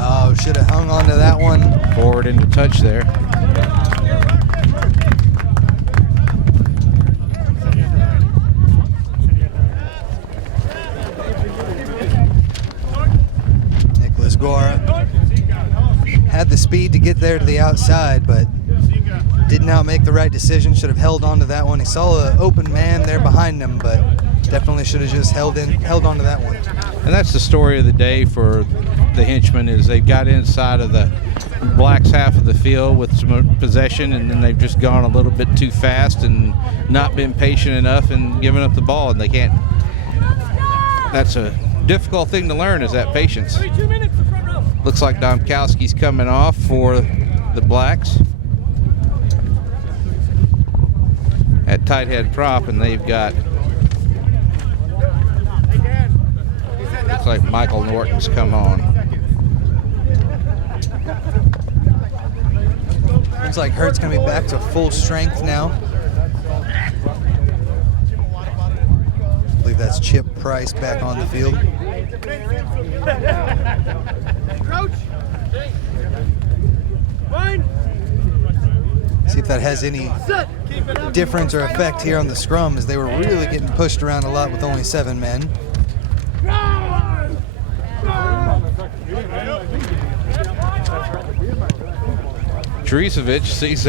Oh, should have hung on to that one. Forward into touch there. Nicholas Guara had the speed to get there to the outside, but did not make the right decision. Should have held on to that one. He saw an open man there behind him, but definitely should have just held on to that one. And that's the story of the day for the henchmen, is they got inside of the Blacks half of the field with some possession, and then they've just gone a little bit too fast and not been patient enough and given up the ball, and they can't. That's a difficult thing to learn, is that patience. 2 minutes in front row. Looks like Domkowski's coming off for the Blacks at tight head prop, and they've got, looks like Michael Norton's come on. Looks like Hurt's going to be back to full strength now. I believe that's Chip Price back on the field. Crouch. Fine. See if that has any difference or effect here on the scrum, as they were really getting pushed around a lot with only 7 men. Juricevic sees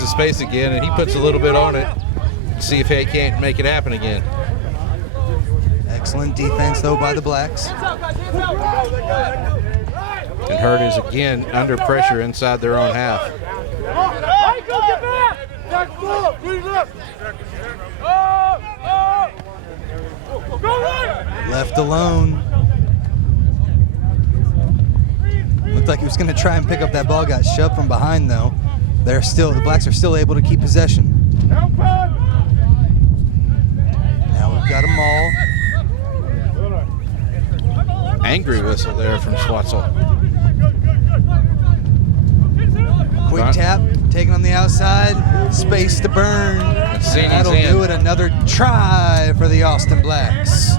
the space again, and he puts a little bit on it to see if he can't make it happen again. Excellent defense, though, by the Blacks. And Hurt is again under pressure inside their own half. Michael, get back! Back full! Breathe left! Go right! Left alone. Looked like he was going to try and pick up that ball, got shoved from behind, though. The Blacks are still able to keep possession. Now we've got a maul. Angry whistle there from Schwartzel. Quick tap, taken on the outside, space to burn. That'll do it. Another try for the Austin Blacks.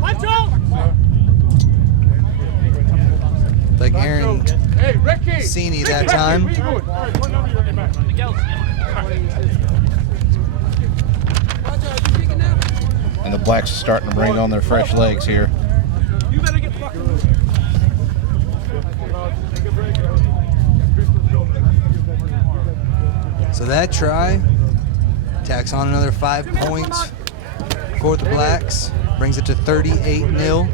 Watch out! Like Aaron Cini that time. And the Blacks are starting to bring on their fresh legs here. You better get fucking loose. So that try tacks on another 5 points for the Blacks. Brings it to 38-0.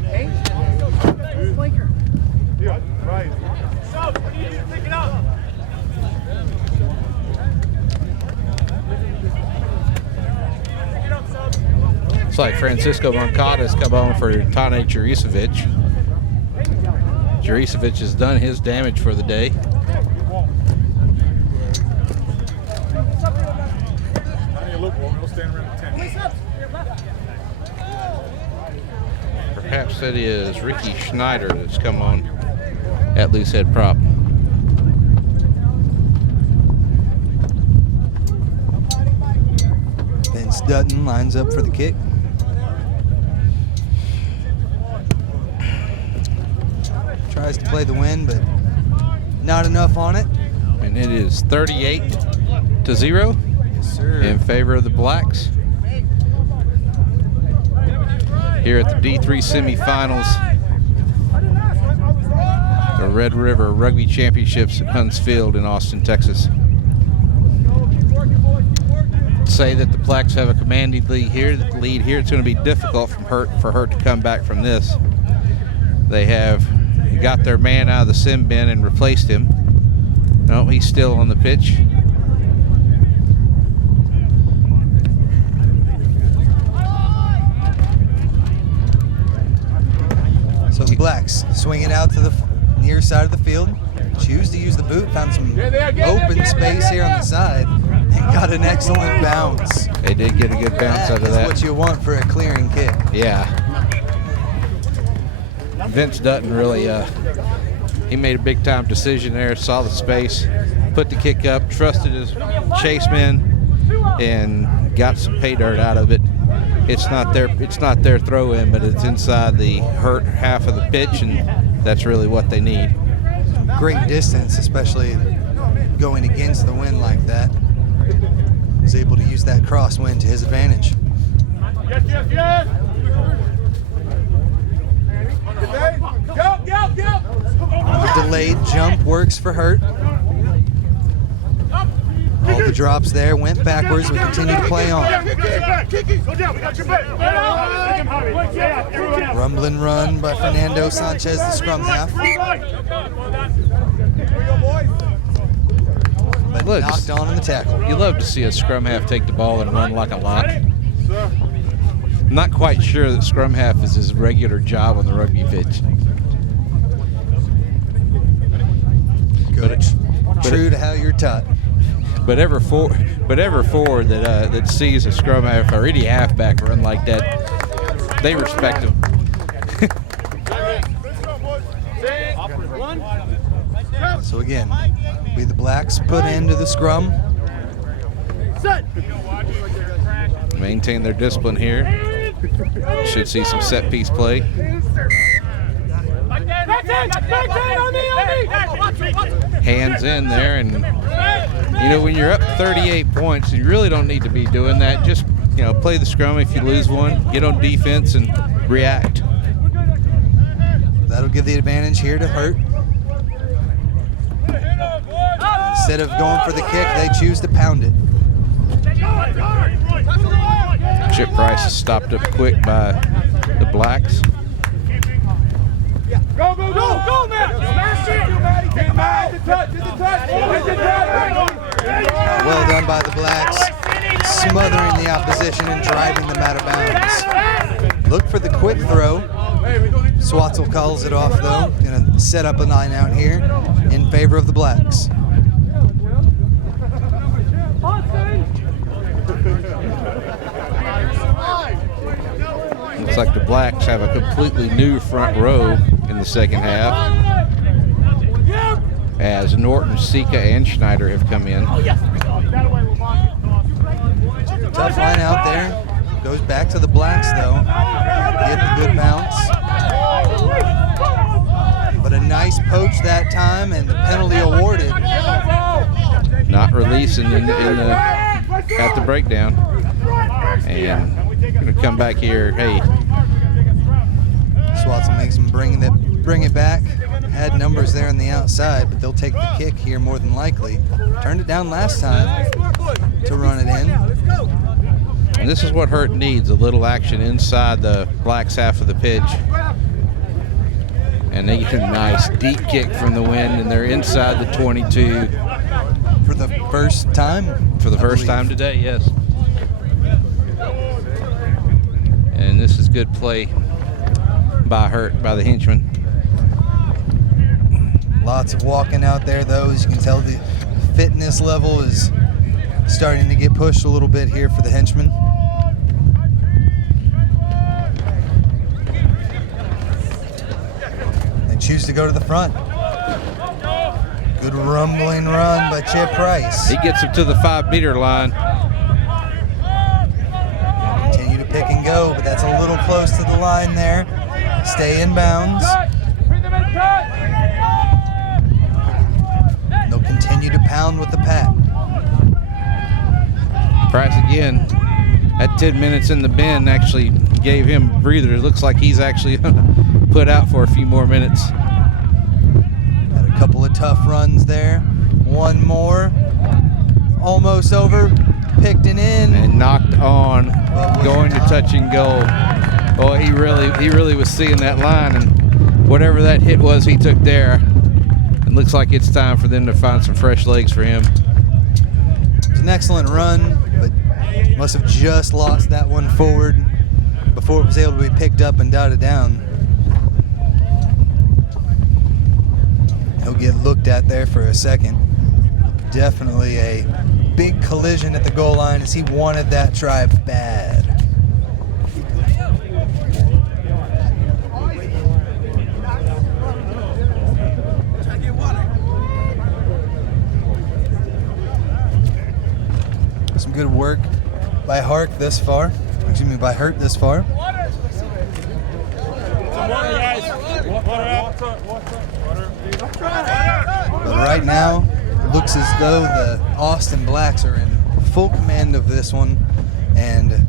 Looks like Francisco Moncada's come on for Tane Juricevic. Juricevic has done his damage for the day. Perhaps that is Ricky Schneider that's come on at loose head prop. Vince Dutton lines up for the kick. Tries to play the win, but not enough on it. And it is 38-0 Yes, sir. in favor of the Blacks. Here at the D3 semifinals, the Red River Rugby Championships at Huntsfield in Austin, Texas. Say that the Blacks have a commanding lead here. It's going to be difficult for Hurt to come back from this. They have got their man out of the sim bin and replaced him. No, he's still on the pitch. So the Blacks swing it out to the near side of the field. Choose to use the boot. Found some open space here on the side. And got an excellent bounce. They did get a good bounce out of that. That's what you want for a clearing kick. Yeah. Vince Dutton really, he made a big time decision there, saw the space, put the kick up, trusted his chasemen, and got some pay dirt out of it. It's not their throw in, but it's inside the Hurt half of the pitch, and that's really what they need. Great distance, especially going against the wind like that. He's able to use that crosswind to his advantage. Yes. Go. The delayed jump works for Hurt. All the drops there went backwards. We continue to play on. Rumbling run by Fernando Sanchez, the scrum half. But Look, knocked on in the tackle. You love to see a scrum half take the ball and run like a lock. I'm not quite sure that scrum half is his regular job on the rugby pitch. Coach, true to how you're taught. But ever forward that sees a scrum half or any halfback run like that, they respect him. So again, we the Blacks put into the scrum. Maintain their discipline here. Should see some set piece play. Hands in there, and you know, when you're up 38 points, you really don't need to be doing that. Just, you know, play the scrum. If you lose one, get on defense and react. That'll give the advantage here to Hurt. Instead of going for the kick, they choose to pound it. Chip Price is stopped up quick by the Blacks. Go, go, go, go, man! Smash it! Get back! Well done by the Blacks, smothering the opposition and driving them out of bounds. Look for the quick throw. Swatzel calls it off though. Gonna set up a line out here in favor of the Blacks. Looks like the Blacks have a completely new front row in the second half, as Norton, Sika, and Schneider have come in. Tough line out there. Goes back to the Blacks though. Get the good bounce. But a nice poach that time, and the penalty awarded. Not releasing at the breakdown. And going to come back here. Hey, Swatzel makes them bring it back. Had numbers there on the outside, but they'll take the kick here more than likely. Turned it down last time to run it in. And this is what Hurt needs, a little action inside the Blacks half of the pitch. And they get a nice deep kick from the wind, and they're inside the 22. For the first time? For the first time today, yes. And this is good play by Hurt, by the henchman. Lots of walking out there, though. As you can tell, the fitness level is starting to get pushed a little bit here for the henchman. They choose to go to the front. Good rumbling run by Chip Price. He gets him to the 5-meter line. Continue to pick and go, but that's a little close to the line there. Stay in bounds. They'll continue to pound with the pack. Price again, at 10 minutes in the bin, actually gave him a breather. It looks like he's actually put out for a few more minutes. Had a couple of tough runs there. One more. Almost over. Picked it in. And knocked on, going to touch and go. Oh, he really was seeing that line, and whatever that hit was, he took there. It looks like it's time for them to find some fresh legs for him. It was an excellent run, but must have just lost that one forward before it was able to be picked up and dotted down. He'll get looked at there for a second. Definitely a big collision at the goal line, as he wanted that try bad. Some good work by Hart this far. Excuse me, by Hurt this far. But right now, it looks as though the Austin Blacks are in full command of this one, and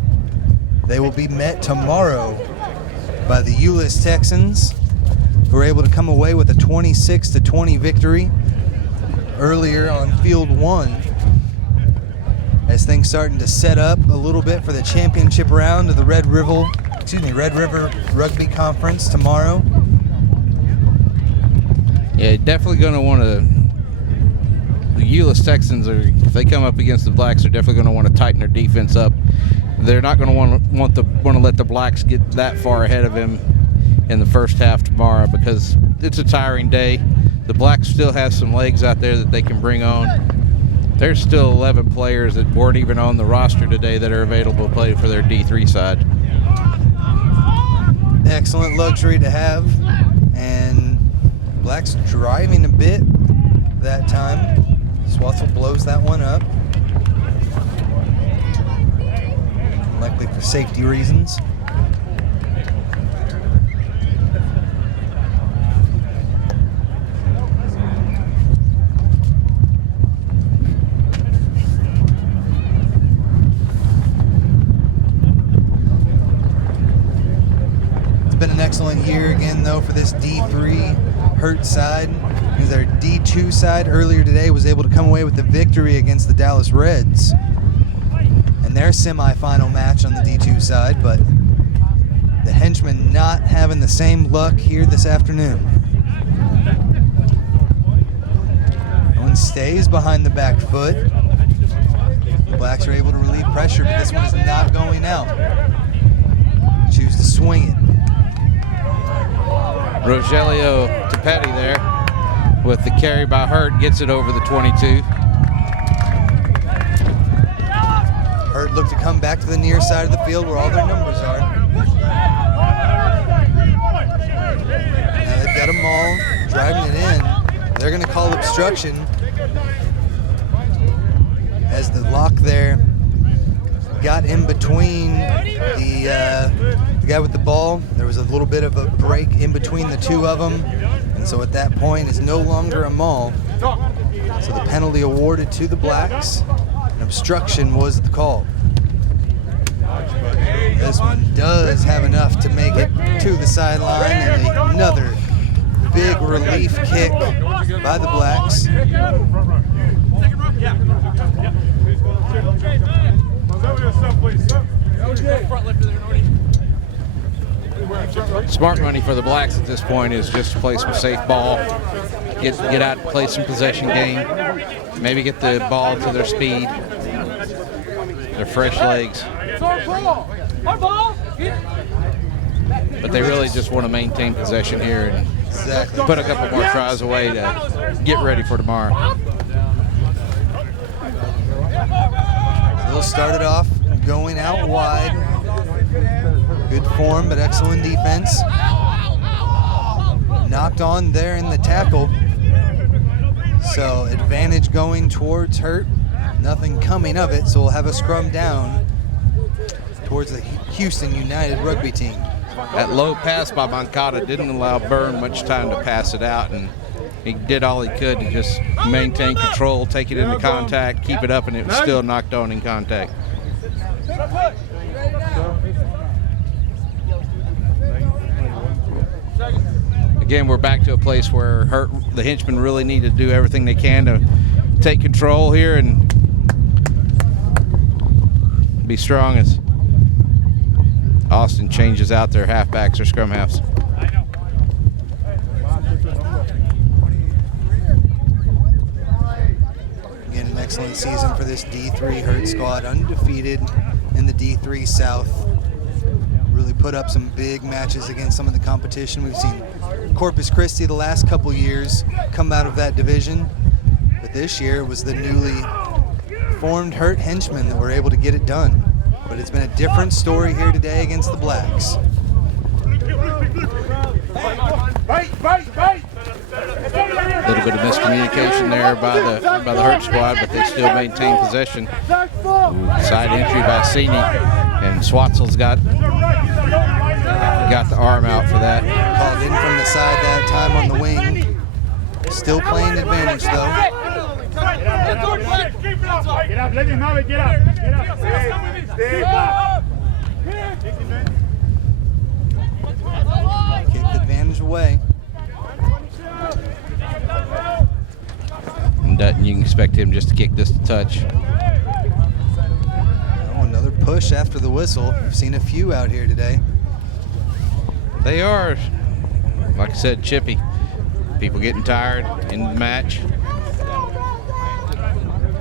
they will be met tomorrow by the Euless Texans, who were able to come away with a 26-20 victory earlier on Field 1. as things starting to set up a little bit for the championship round of the Red River Rugby Conference tomorrow. Yeah, definitely going to want to. The Euless Texans are, if they come up against the Blacks, they're definitely going to want to tighten their defense up. They're not going to want to let the Blacks get that far ahead of him in the first half tomorrow, because it's a tiring day. The Blacks still have some legs out there that they can bring on. There's still 11 players that weren't even on the roster today that are available to play for their D3 side. Excellent luxury to have, and Blacks driving a bit that time. Swatsel blows that one up, likely for safety reasons. It's been an excellent year again, though, for this D3 Hurt side, because their D2 side earlier today was able to come away with the victory against the Dallas Reds in their semifinal match on the D2 side, but the Henchmen not having the same luck here this afternoon. One stays behind the back foot. The Blacks are able to relieve pressure, but this one is not going out. Choose to swing it. Rogelio Tapetti there with the carry by Hurt, gets it over the 22. Hurt look to come back to the near side of the field where all their numbers are. Now they've got them all driving it in. They're going to call obstruction as the lock there got in between the guy with the ball. There was a little bit of a break in between the two of them, and so at that point it's no longer a maul. So the penalty awarded to the Blacks. An obstruction was the call. This one does have enough to make it to the sideline, and another big relief kick by the Blacks. Smart money for the Blacks at this point is just to play some safe ball, get out and play some possession game, maybe get the ball to their speed, their fresh legs. But they really just want to maintain possession here and put a couple more tries away to get ready for tomorrow. They'll start it off going out wide. Good form, but excellent defense. Knocked on there in the tackle. So advantage going towards Hurt. Nothing coming of it, so we'll have a scrum down towards the Houston United rugby team. That low pass by Moncada didn't allow Byrne much time to pass it out, and he did all he could to just maintain control, take it into contact, keep it up, and it was still knocked on in contact. Again, we're back to a place where the Henchmen really need to do everything they can to take control here and be strong as Austin changes out their halfbacks or scrum halves. Again, an excellent season for this D3 Hurt squad, undefeated in the D3 South. Really put up some big matches against some of the competition. We've seen Corpus Christi the last couple years come out of that division, but this year it was the newly formed Hurt Henchmen that were able to get it done. But it's been a different story here today against the Blacks. A little bit of miscommunication there by the Hurt squad, but they still maintain possession. Side entry by Sini, and Swatzel's got the arm out for that. Called in from the side that time on the wing. Still playing advantage though. Get up, let him have it, get up. Get up. Stay up. Kicked advantage away. And Dutton, you can expect him just to kick this to touch. push after the whistle. I've seen a few out here today. They are, like I said, chippy. People getting tired in the match.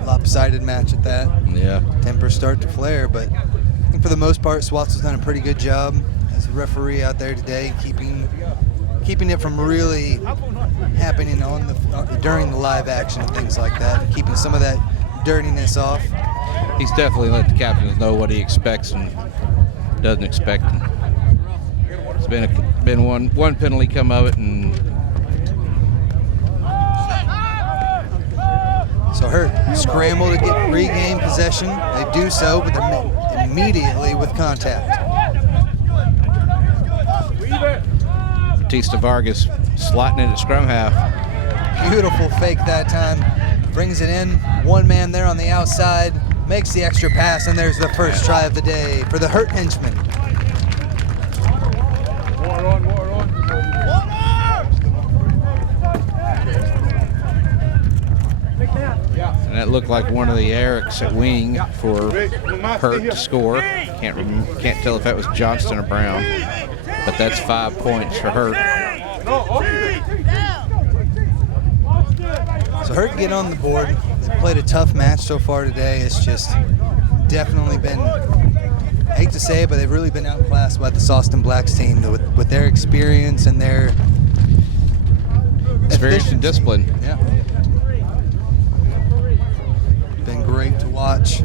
Lopsided match at that. Yeah. Tempers start to flare, but I think for the most part, Swats has done a pretty good job as a referee out there today, keeping it from really happening during the live action and things like that, keeping some of that dirtiness off. He's definitely let the captains know what he expects and doesn't expect. It's been one penalty come of it, and so Hurt scramble to regain possession. They do so, but they're immediately with contact. Batista Vargas slotting it at scrum half. Beautiful fake that time. Brings it in. One man there on the outside. Makes the extra pass, and there's the first try of the day for the Hurt henchman. And that looked like one of the Erics at wing for Hurt to score. Can't tell if that was Johnston or Brown, but that's 5 points for Hurt. So Hurt can get on the board. They've played a tough match so far today. It's just definitely been, I hate to say it, but they've really been outclassed by the Austin Blacks team with their experience and their experience and discipline. Yeah. Been great to watch.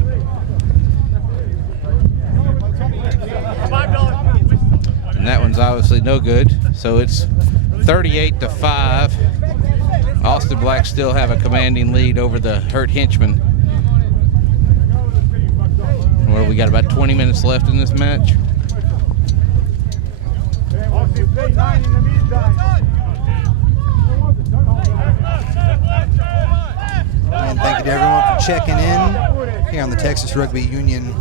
And that one's obviously no good. So it's 38-5. Austin Blacks still have a commanding lead over the Hurt henchman. Well, we got about 20 minutes left in this match. And thank you to everyone for checking in here on the Texas Rugby Union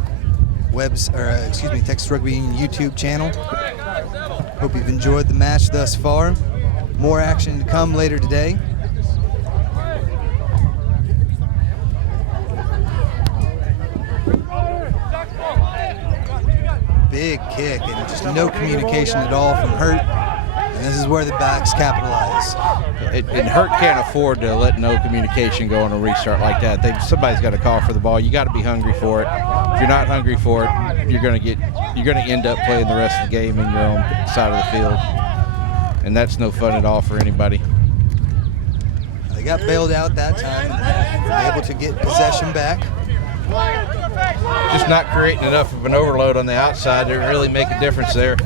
Texas Rugby Union YouTube channel. Hope you've enjoyed the match thus far. More action to come later today. Big kick and just no communication at all from Hurt. And this is where the Blacks capitalize. And Hurt can't afford to let no communication go on a restart like that. Somebody's got to call for the ball. You got to be hungry for it. If you're not hungry for it, you're going to end up playing the rest of the game in your own side of the field, and that's no fun at all for anybody. They got bailed out that time, able to get possession back. Just not creating enough of an overload on the outside to really make a difference there.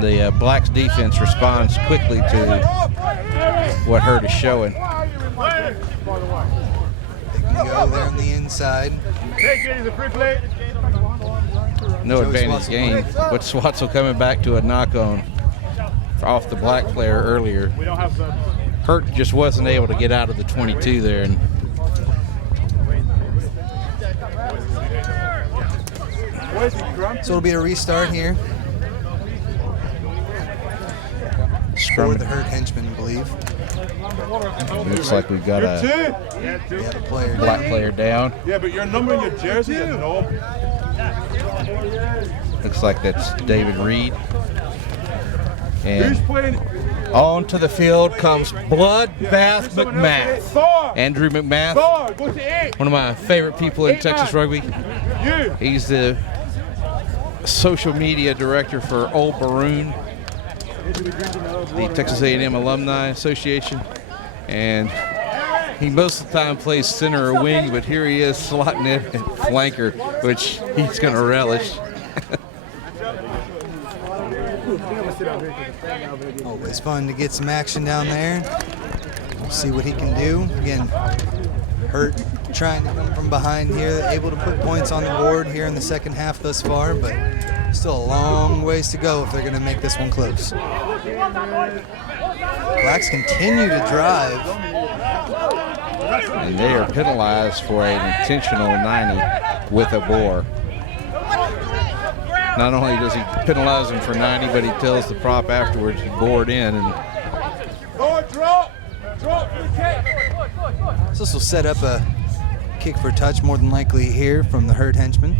The Blacks defense responds quickly to what Hurt is showing. They can go there on the inside. No advantage gained, but Swatzel coming back to a knock on off the Black player earlier. Hurt just wasn't able to get out of the 22 there. And so it'll be a restart here. For the Hurt henchman, I believe. Looks like we've got a Black player down. Yeah, but your number in your jersey is no. Looks like that's David Reed. And onto the field comes Bloodbath McMath. Andrew McMath, one of my favorite people in Texas Rugby. He's the social media director for Old Baroon, the Texas A&M Alumni Association, and he most of the time plays center or wing, but here he is slotting it at flanker, which he's going to relish. Always fun to get some action down there. We'll see what he can do. Again, Hurt trying to come from behind here, able to put points on the board here in the second half thus far, but still a long ways to go if they're going to make this one close. Blacks continue to drive. And they are penalized for an intentional 90 with a bore. Not only does he penalize him for 90, but he tells the prop afterwards to board in. And so this will set up a kick for touch more than likely here from the hurt henchman.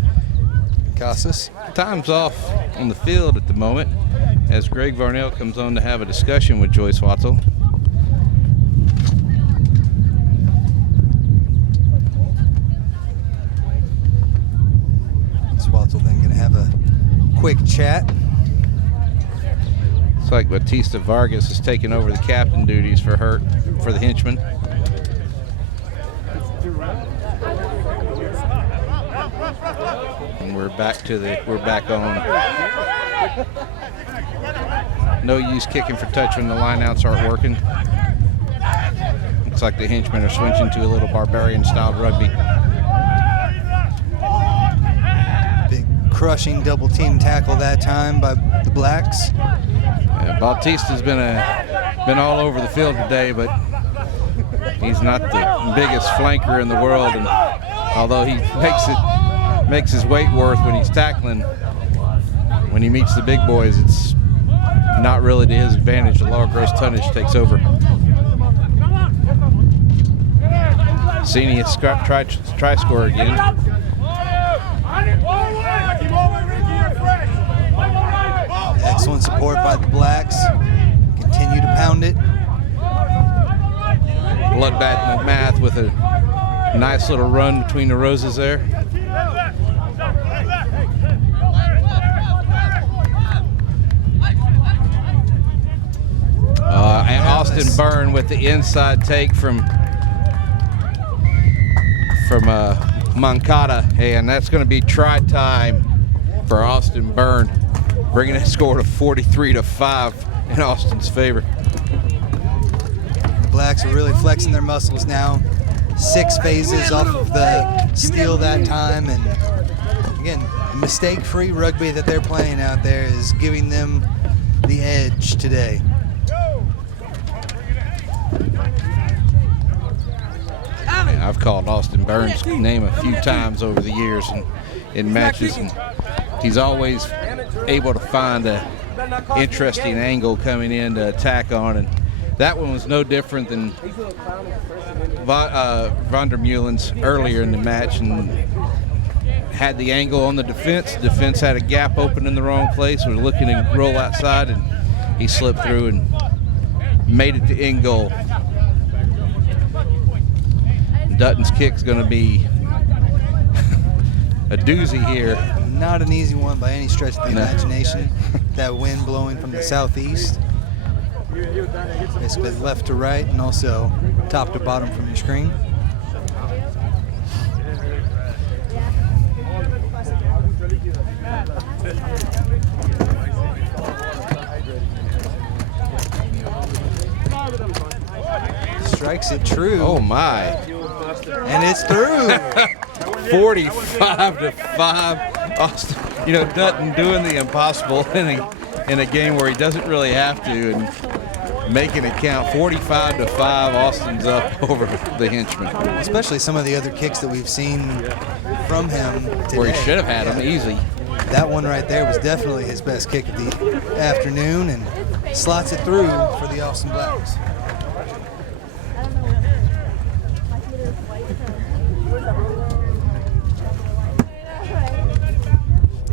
Casas. Time's off on the field at the moment as Greg Varnell comes on to have a discussion with Joyce Watzel. Watzel then going to have a quick chat. It's like Batista Vargas has taken over the captain duties for the henchman. And we're back on. No use kicking for touch when the lineouts aren't working. Looks like the henchmen are switching to a little barbarian style rugby. Big crushing double team tackle that time by the Blacks. Yeah, Bautista's been all over the field today, but he's not the biggest flanker in the world, and although he makes his weight worth when he's tackling, when he meets the big boys, it's not really to his advantage. The lower gross tonnage takes over. Cini try score again. Excellent support by the Blacks. Continue to pound it. Bloodbath McMath with a nice little run between the roses there. And Austin Byrne with the inside take from Moncada, and that's going to be try time for Austin Byrne, bringing that score to 43-5 in Austin's favor. The Blacks are really flexing their muscles now. 6 phases off of the steal that time, and again, mistake-free rugby that they're playing out there is giving them the edge today. I've called Austin Byrne's name a few times over the years in matches, and he's always able to find an interesting angle coming in to attack on, and that one was no different than Van der Meulen's earlier in the match, and had the angle on the defense. Defense had a gap open in the wrong place, was looking to roll outside, and he slipped through and made it to end goal. Dutton's kick's going to be a doozy here. Not an easy one by any stretch of the imagination. That wind blowing from the southeast. Basically left to right and also top to bottom from your screen. Strikes it true. Oh my. And it's through. 45-5. Austin, Dutton doing the impossible in a game where he doesn't really have to, and making it count. 45-5. Austin's up over the henchman. Especially some of the other kicks that we've seen from him today. Where he should have had them easy. That one right there was definitely his best kick of the afternoon, and slots it through for the Austin Blacks.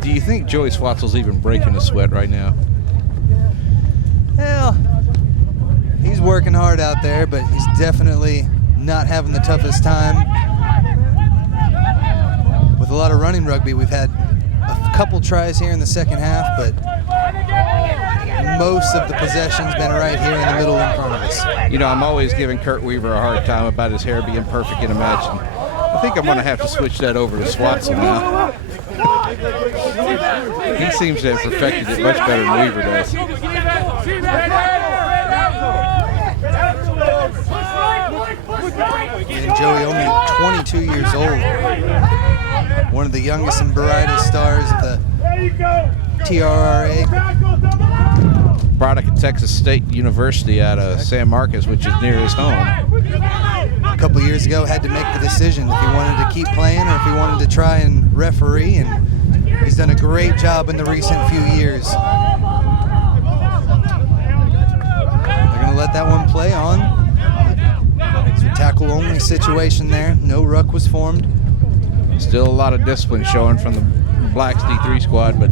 Do you think Joyce Watzel's even breaking a sweat right now? Well, he's working hard out there, but he's definitely not having the toughest time. With a lot of running rugby, we've had a couple tries here in the second half, but most of the possession's been right here in the middle in front of us. I'm always giving Kurt Weaver a hard time about his hair being perfect in a match. And I think I'm going to have to switch that over to Swatzel now. He seems to have perfected it much better than Weaver does. And Joey, only 22 years old. One of the youngest and brightest stars of the TRRA. Product of Texas State University out of San Marcos, which is near his home. A couple years ago, had to make the decision if he wanted to keep playing or if he wanted to try and referee, and he's done a great job in the recent few years. They're going to let that one play on. It's a tackle only any situation there. No ruck was formed. Still a lot of discipline showing from the Blacks D3 squad, but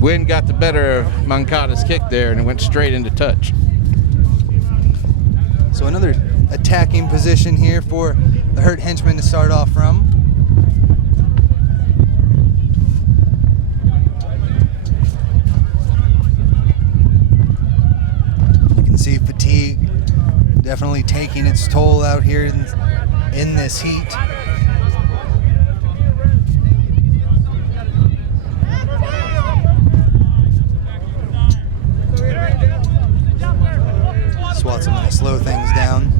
wind got the better of Mankata's kick there and it went straight into touch. So another attacking position here for the Hurt Henchman to start off from. You can see fatigue definitely taking its toll out here in this heat. Swats going to slow things down.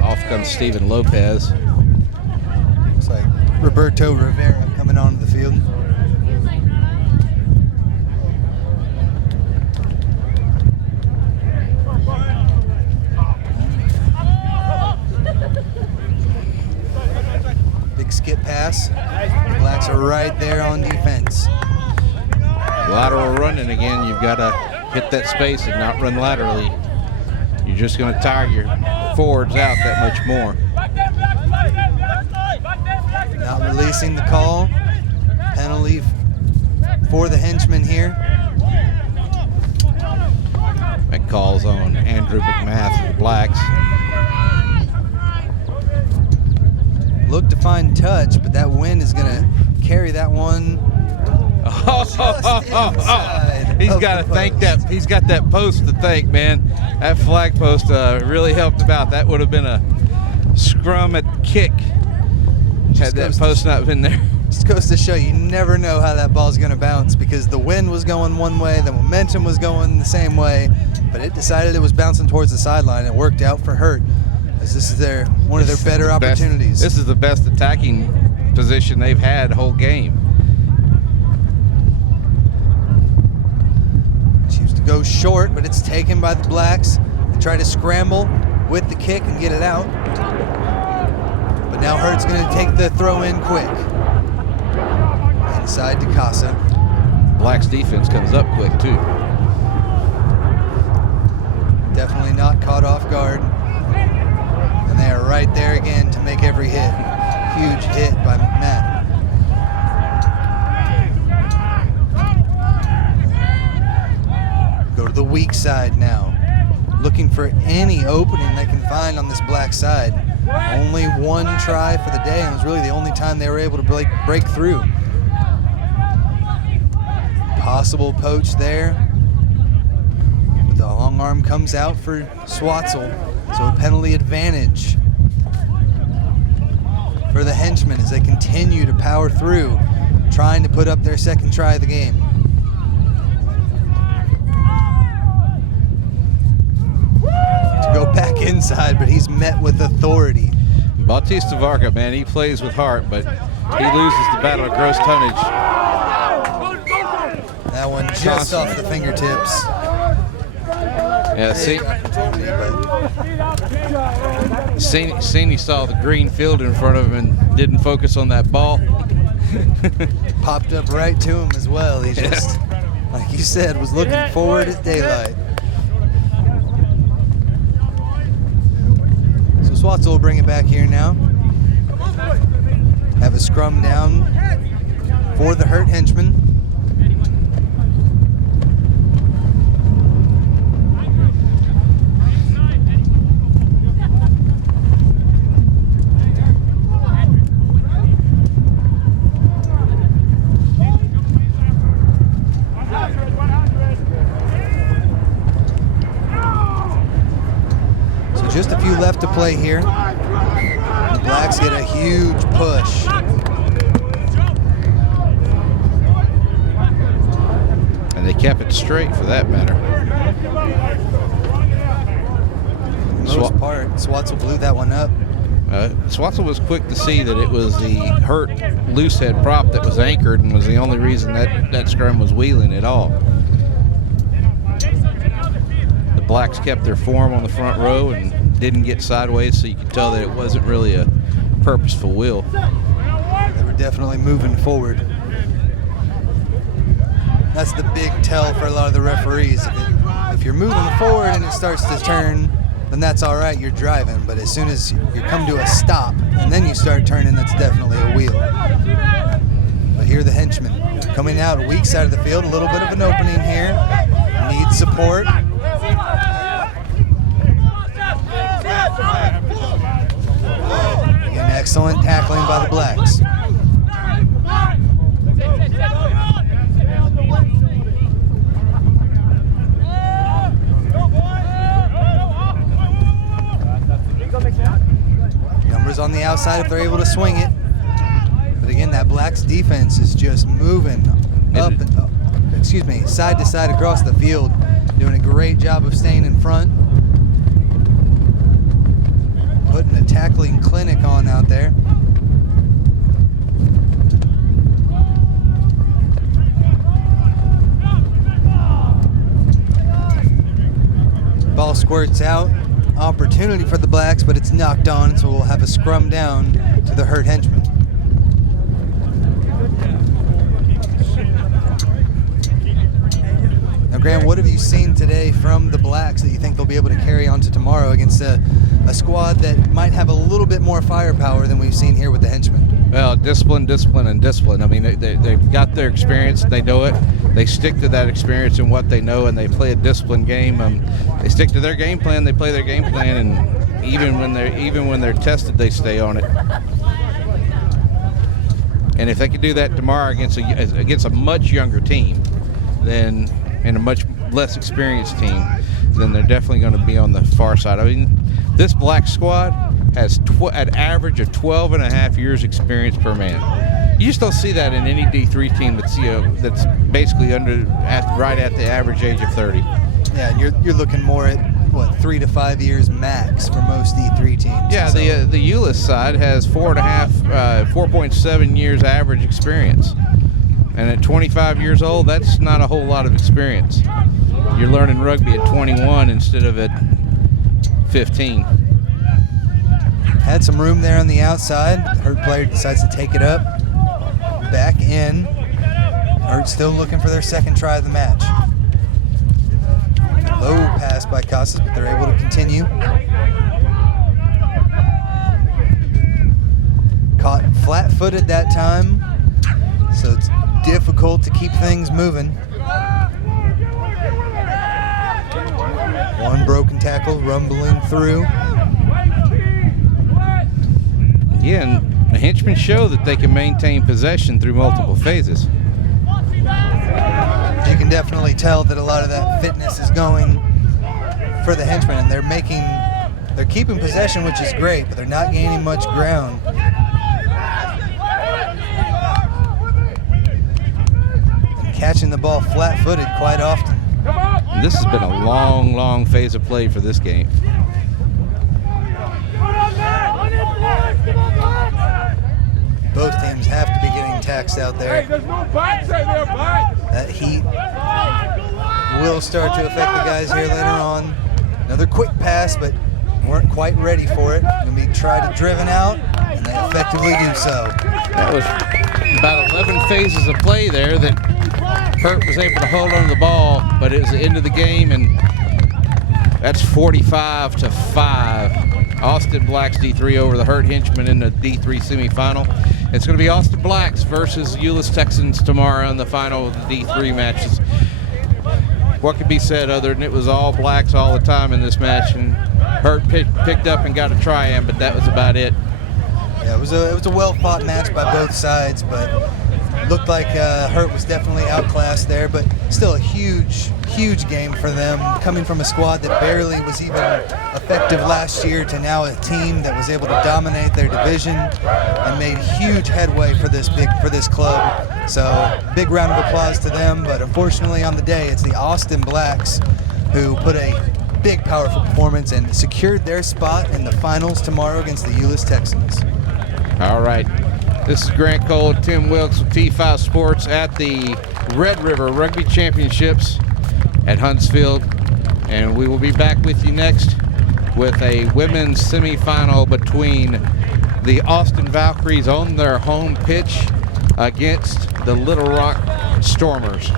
Off comes Steven Lopez. Looks like Roberto Rivera coming onto the field. Big skip pass. The Blacks are right there on defense. Lateral running again. You've got to hit that space and not run laterally. You're just going to tire your forwards out that much more. Not releasing the call. Penalty for the Henchman here. That call's on Andrew McMath for the Blacks. Look to find touch, but that wind is going to carry that one. He's got to thank that. He's got that post to thank, man. That flag post really helped him out. That would have been a scrum at kick had that post not been there. Just goes to show you never know how that ball's going to bounce, because the wind was going one way, the momentum was going the same way, but it decided it was bouncing towards the sideline. It worked out for Hurt, as this is one of their better opportunities. This is the best attacking position they've had the whole game. Choose to go short, but it's taken by the Blacks. They try to scramble with the kick and get it out. But now Hurt's going to take the throw in quick. Inside to Casa. Blacks defense comes up quick too. Definitely not caught off guard. And they are right there again to make every hit. Huge hit by McMahon. Go to the weak side now. Looking for any opening they can find on this Black side. Only one try for the day, and it was really the only time they were able to break through. Possible poach there. But the long arm comes out for Swatzel. So a penalty advantage for the Henchmen as they continue to power through, trying to put up their second try of the game. To go back inside, but he's met with authority. Bautista Varga, man, he plays with heart, but he loses the battle of gross tonnage. That one just off the fingertips. Yeah, Cini saw the green field in front of him and didn't focus on that ball. Popped up right to him as well. He just, like you said, was looking forward at daylight. So Swatzel will bring it back here now. Have a scrum down for the Hurt Henchman. Just a few left to play here. The Blacks get a huge push. And they kept it straight for that matter. For the most part, Swatzel blew that one up. Swatzel was quick to see that it was the Hurt loose head prop that was anchored and was the only reason that scrum was wheeling at all. Blacks kept their form on the front row and didn't get sideways, so you could tell that it wasn't really a purposeful wheel. They were definitely moving forward. That's the big tell for a lot of the referees. If you're moving forward and it starts to turn, then that's all right, you're driving. But as soon as you come to a stop and then you start turning, that's definitely a wheel. But here are the henchmen coming out weak side of the field, a little bit of an opening here. Needs support. Again, excellent tackling by the Blacks. Numbers on the outside if they're able to swing it. But again, that Blacks defense is just moving up, side to side across the field, doing a great job of staying in front. Putting a tackling clinic on out there. Ball squirts out. Opportunity for the Blacks, but it's knocked on, so we'll have a scrum down to the hurt henchman. Now, Grant, what have you seen today from the Blacks that you think they'll be able to carry on to tomorrow against a squad that might have a little bit more firepower than we've seen here with the henchmen? Well, discipline, discipline, and discipline. I mean, they've got their experience. They know it. They stick to that experience and what they know, and they play a disciplined game. They stick to their game plan. They play their game plan, and even when they're tested, they stay on it. And if they can do that tomorrow against a much younger team, and a much less experienced team, then they're definitely going to be on the far side. I mean, this Black squad has an average of 12 and a half years experience per man. You just don't see that in any D3 team that's basically right at the average age of 30. Yeah, and you're looking more at what, 3 to 5 years max for most D3 teams. Yeah, so the Euless side has 4.7 years average experience, and at 25 years old, that's not a whole lot of experience. You're learning rugby at 21 instead of at 15. Had some room there on the outside. The hurt player decides to take it up. Back in. Hurt still looking for their second try of the match. Low pass by Casas, but they're able to continue. Caught flat-footed that time, so it's difficult to keep things moving. One broken tackle rumbling through. Yeah, and the henchmen show that they can maintain possession through multiple phases. You can definitely tell that a lot of that fitness is going for the henchmen, and they're keeping possession, which is great, but they're not gaining much ground. And catching the ball flat-footed quite often. And this has been a long, long phase of play for this game. Both teams have to be getting taxed out there. That heat will start to affect the guys here later on. Another quick pass, but weren't quite ready for it. Going to be driven out, and they effectively do so. That was about 11 phases of play there that Hurt was able to hold on to the ball, but it was the end of the game, and that's 45-5. Austin Blacks D3 over the Hurt Henchmen in the D3 semifinal. It's going to be Austin Blacks versus Euless Texans tomorrow in the final of the D3 matches. What could be said other than it was all Blacks all the time in this match, and Hurt picked up and got a try-in, but that was about it. Yeah, it was a well-fought match by both sides, but looked like Hurt was definitely outclassed there, but still a huge game for them, coming from a squad that barely was even effective last year to now a team that was able to dominate their division and made huge headway for this club. So big round of applause to them, but unfortunately on the day it's the Austin Blacks who put a big powerful performance and secured their spot in the finals tomorrow against the Euless Texans. All right. This is Grant Cole and Tim Wilkes with T5 Sports at the Red River Rugby Championships at Huntsville. And we will be back with you next with a women's semifinal between the Austin Valkyries on their home pitch against the Little Rock Stormers.